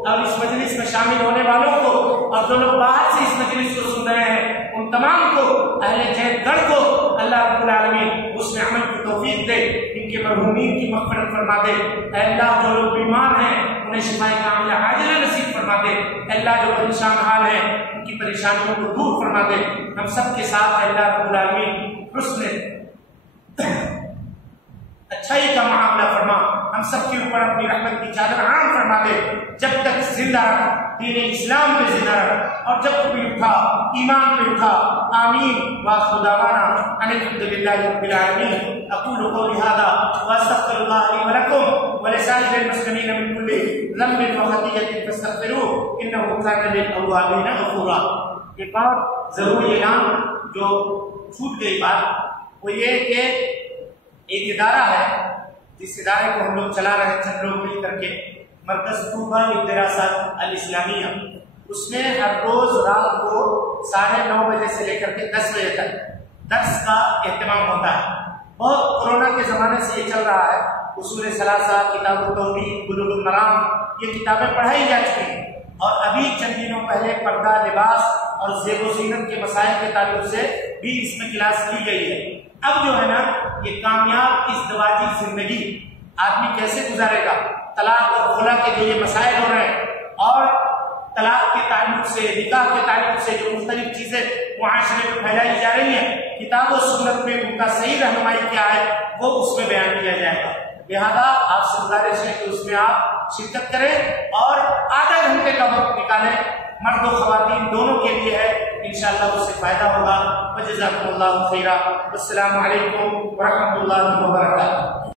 اور اس مجلس میں شامل ہونے والوں کو اور جو لوگ باہر سے اس مجلس کو سن رہے ہیں ان تمام کو، اہل جہد گڑھ کو اللہ رب العالمین اس میں عمل کی توفیق دے، ان کے مرحومین کی مغفرت فرما دے۔ اے اللہ جو لوگ بیمار ہیں انہیں شفائے کاملہ عاجلہ نصیب فرما دے۔ اے اللہ جو پریشان حال ہیں ان کی پریشانیوں کو دور فرما دے۔ ہم سب کے ساتھ اے اللہ رب العالمین حسن اچھائی کا معاملہ فرما، ہم سب کے اوپر اپنی رحمت کی چادر عام فرما دے، جب تک زندہ رکھ، دین اسلام پہ زندہ رکھ، اور جب بھی اٹھا ایمان پہ اٹھا۔ آمین وآخر دعوانا ان الحمد للہ رب العالمین۔ اقول قولی ھذا واستغفر اللہ لی ولکم ولسائر المسلمین من کل ذنب وخطیئۃ فاستغفروہ انہ کان للأوابین غفورا۔ ایک اور ضروری اعلان جو چھوٹ گئی بات وہ یہ کہ ایک ادارہ ہے جس ادارے کو ہم لوگ چلا رہے ہیں چند لوگ مل کر کے، مرکز طوبہ للدراسات الاسلامیہ، اس میں ہر روز رات کو 9:30 بجے سے لے کر کے 10 بجے تک درس کا اہتمام ہوتا ہے۔ بہت کورونا کے زمانے سے یہ چل رہا ہے، اصول ثلاثہ، کتاب التوحید، بلوغ المرام، یہ کتابیں پڑھائی جا چکی ہیں، اور ابھی چند دنوں پہلے پردہ، لباس اور زیب و زینت کے مسائل کے تعلق سے بھی اس میں کلاس لی گئی ہے۔ اب جو ہے نا یہ کامیاب ازدواجی زندگی آدمی کیسے گزارے گا، طلاق اور خلا کے جو یہ مسائل ہو رہے ہیں، اور طلاق کے تعلق سے، نکاح کے تعلق سے جو مختلف چیزیں معاشرے میں پھیلائی جا رہی ہیں، کتاب و سنت میں ان کا صحیح رہنمائی کیا ہے وہ اس میں بیان کیا جائے گا۔ لہذا آپ سے گزارش ہے کہ اس میں آپ شرکت کریں اور آدھا گھنٹے کا وقت نکالیں، مرد و خواتین دونوں کے لیے ہے، انشاءاللہ اس سے فائدہ ہوگا۔ وجزاکم اللہ خیرا، والسلام علیکم ورحمۃ اللہ وبرکاتہ۔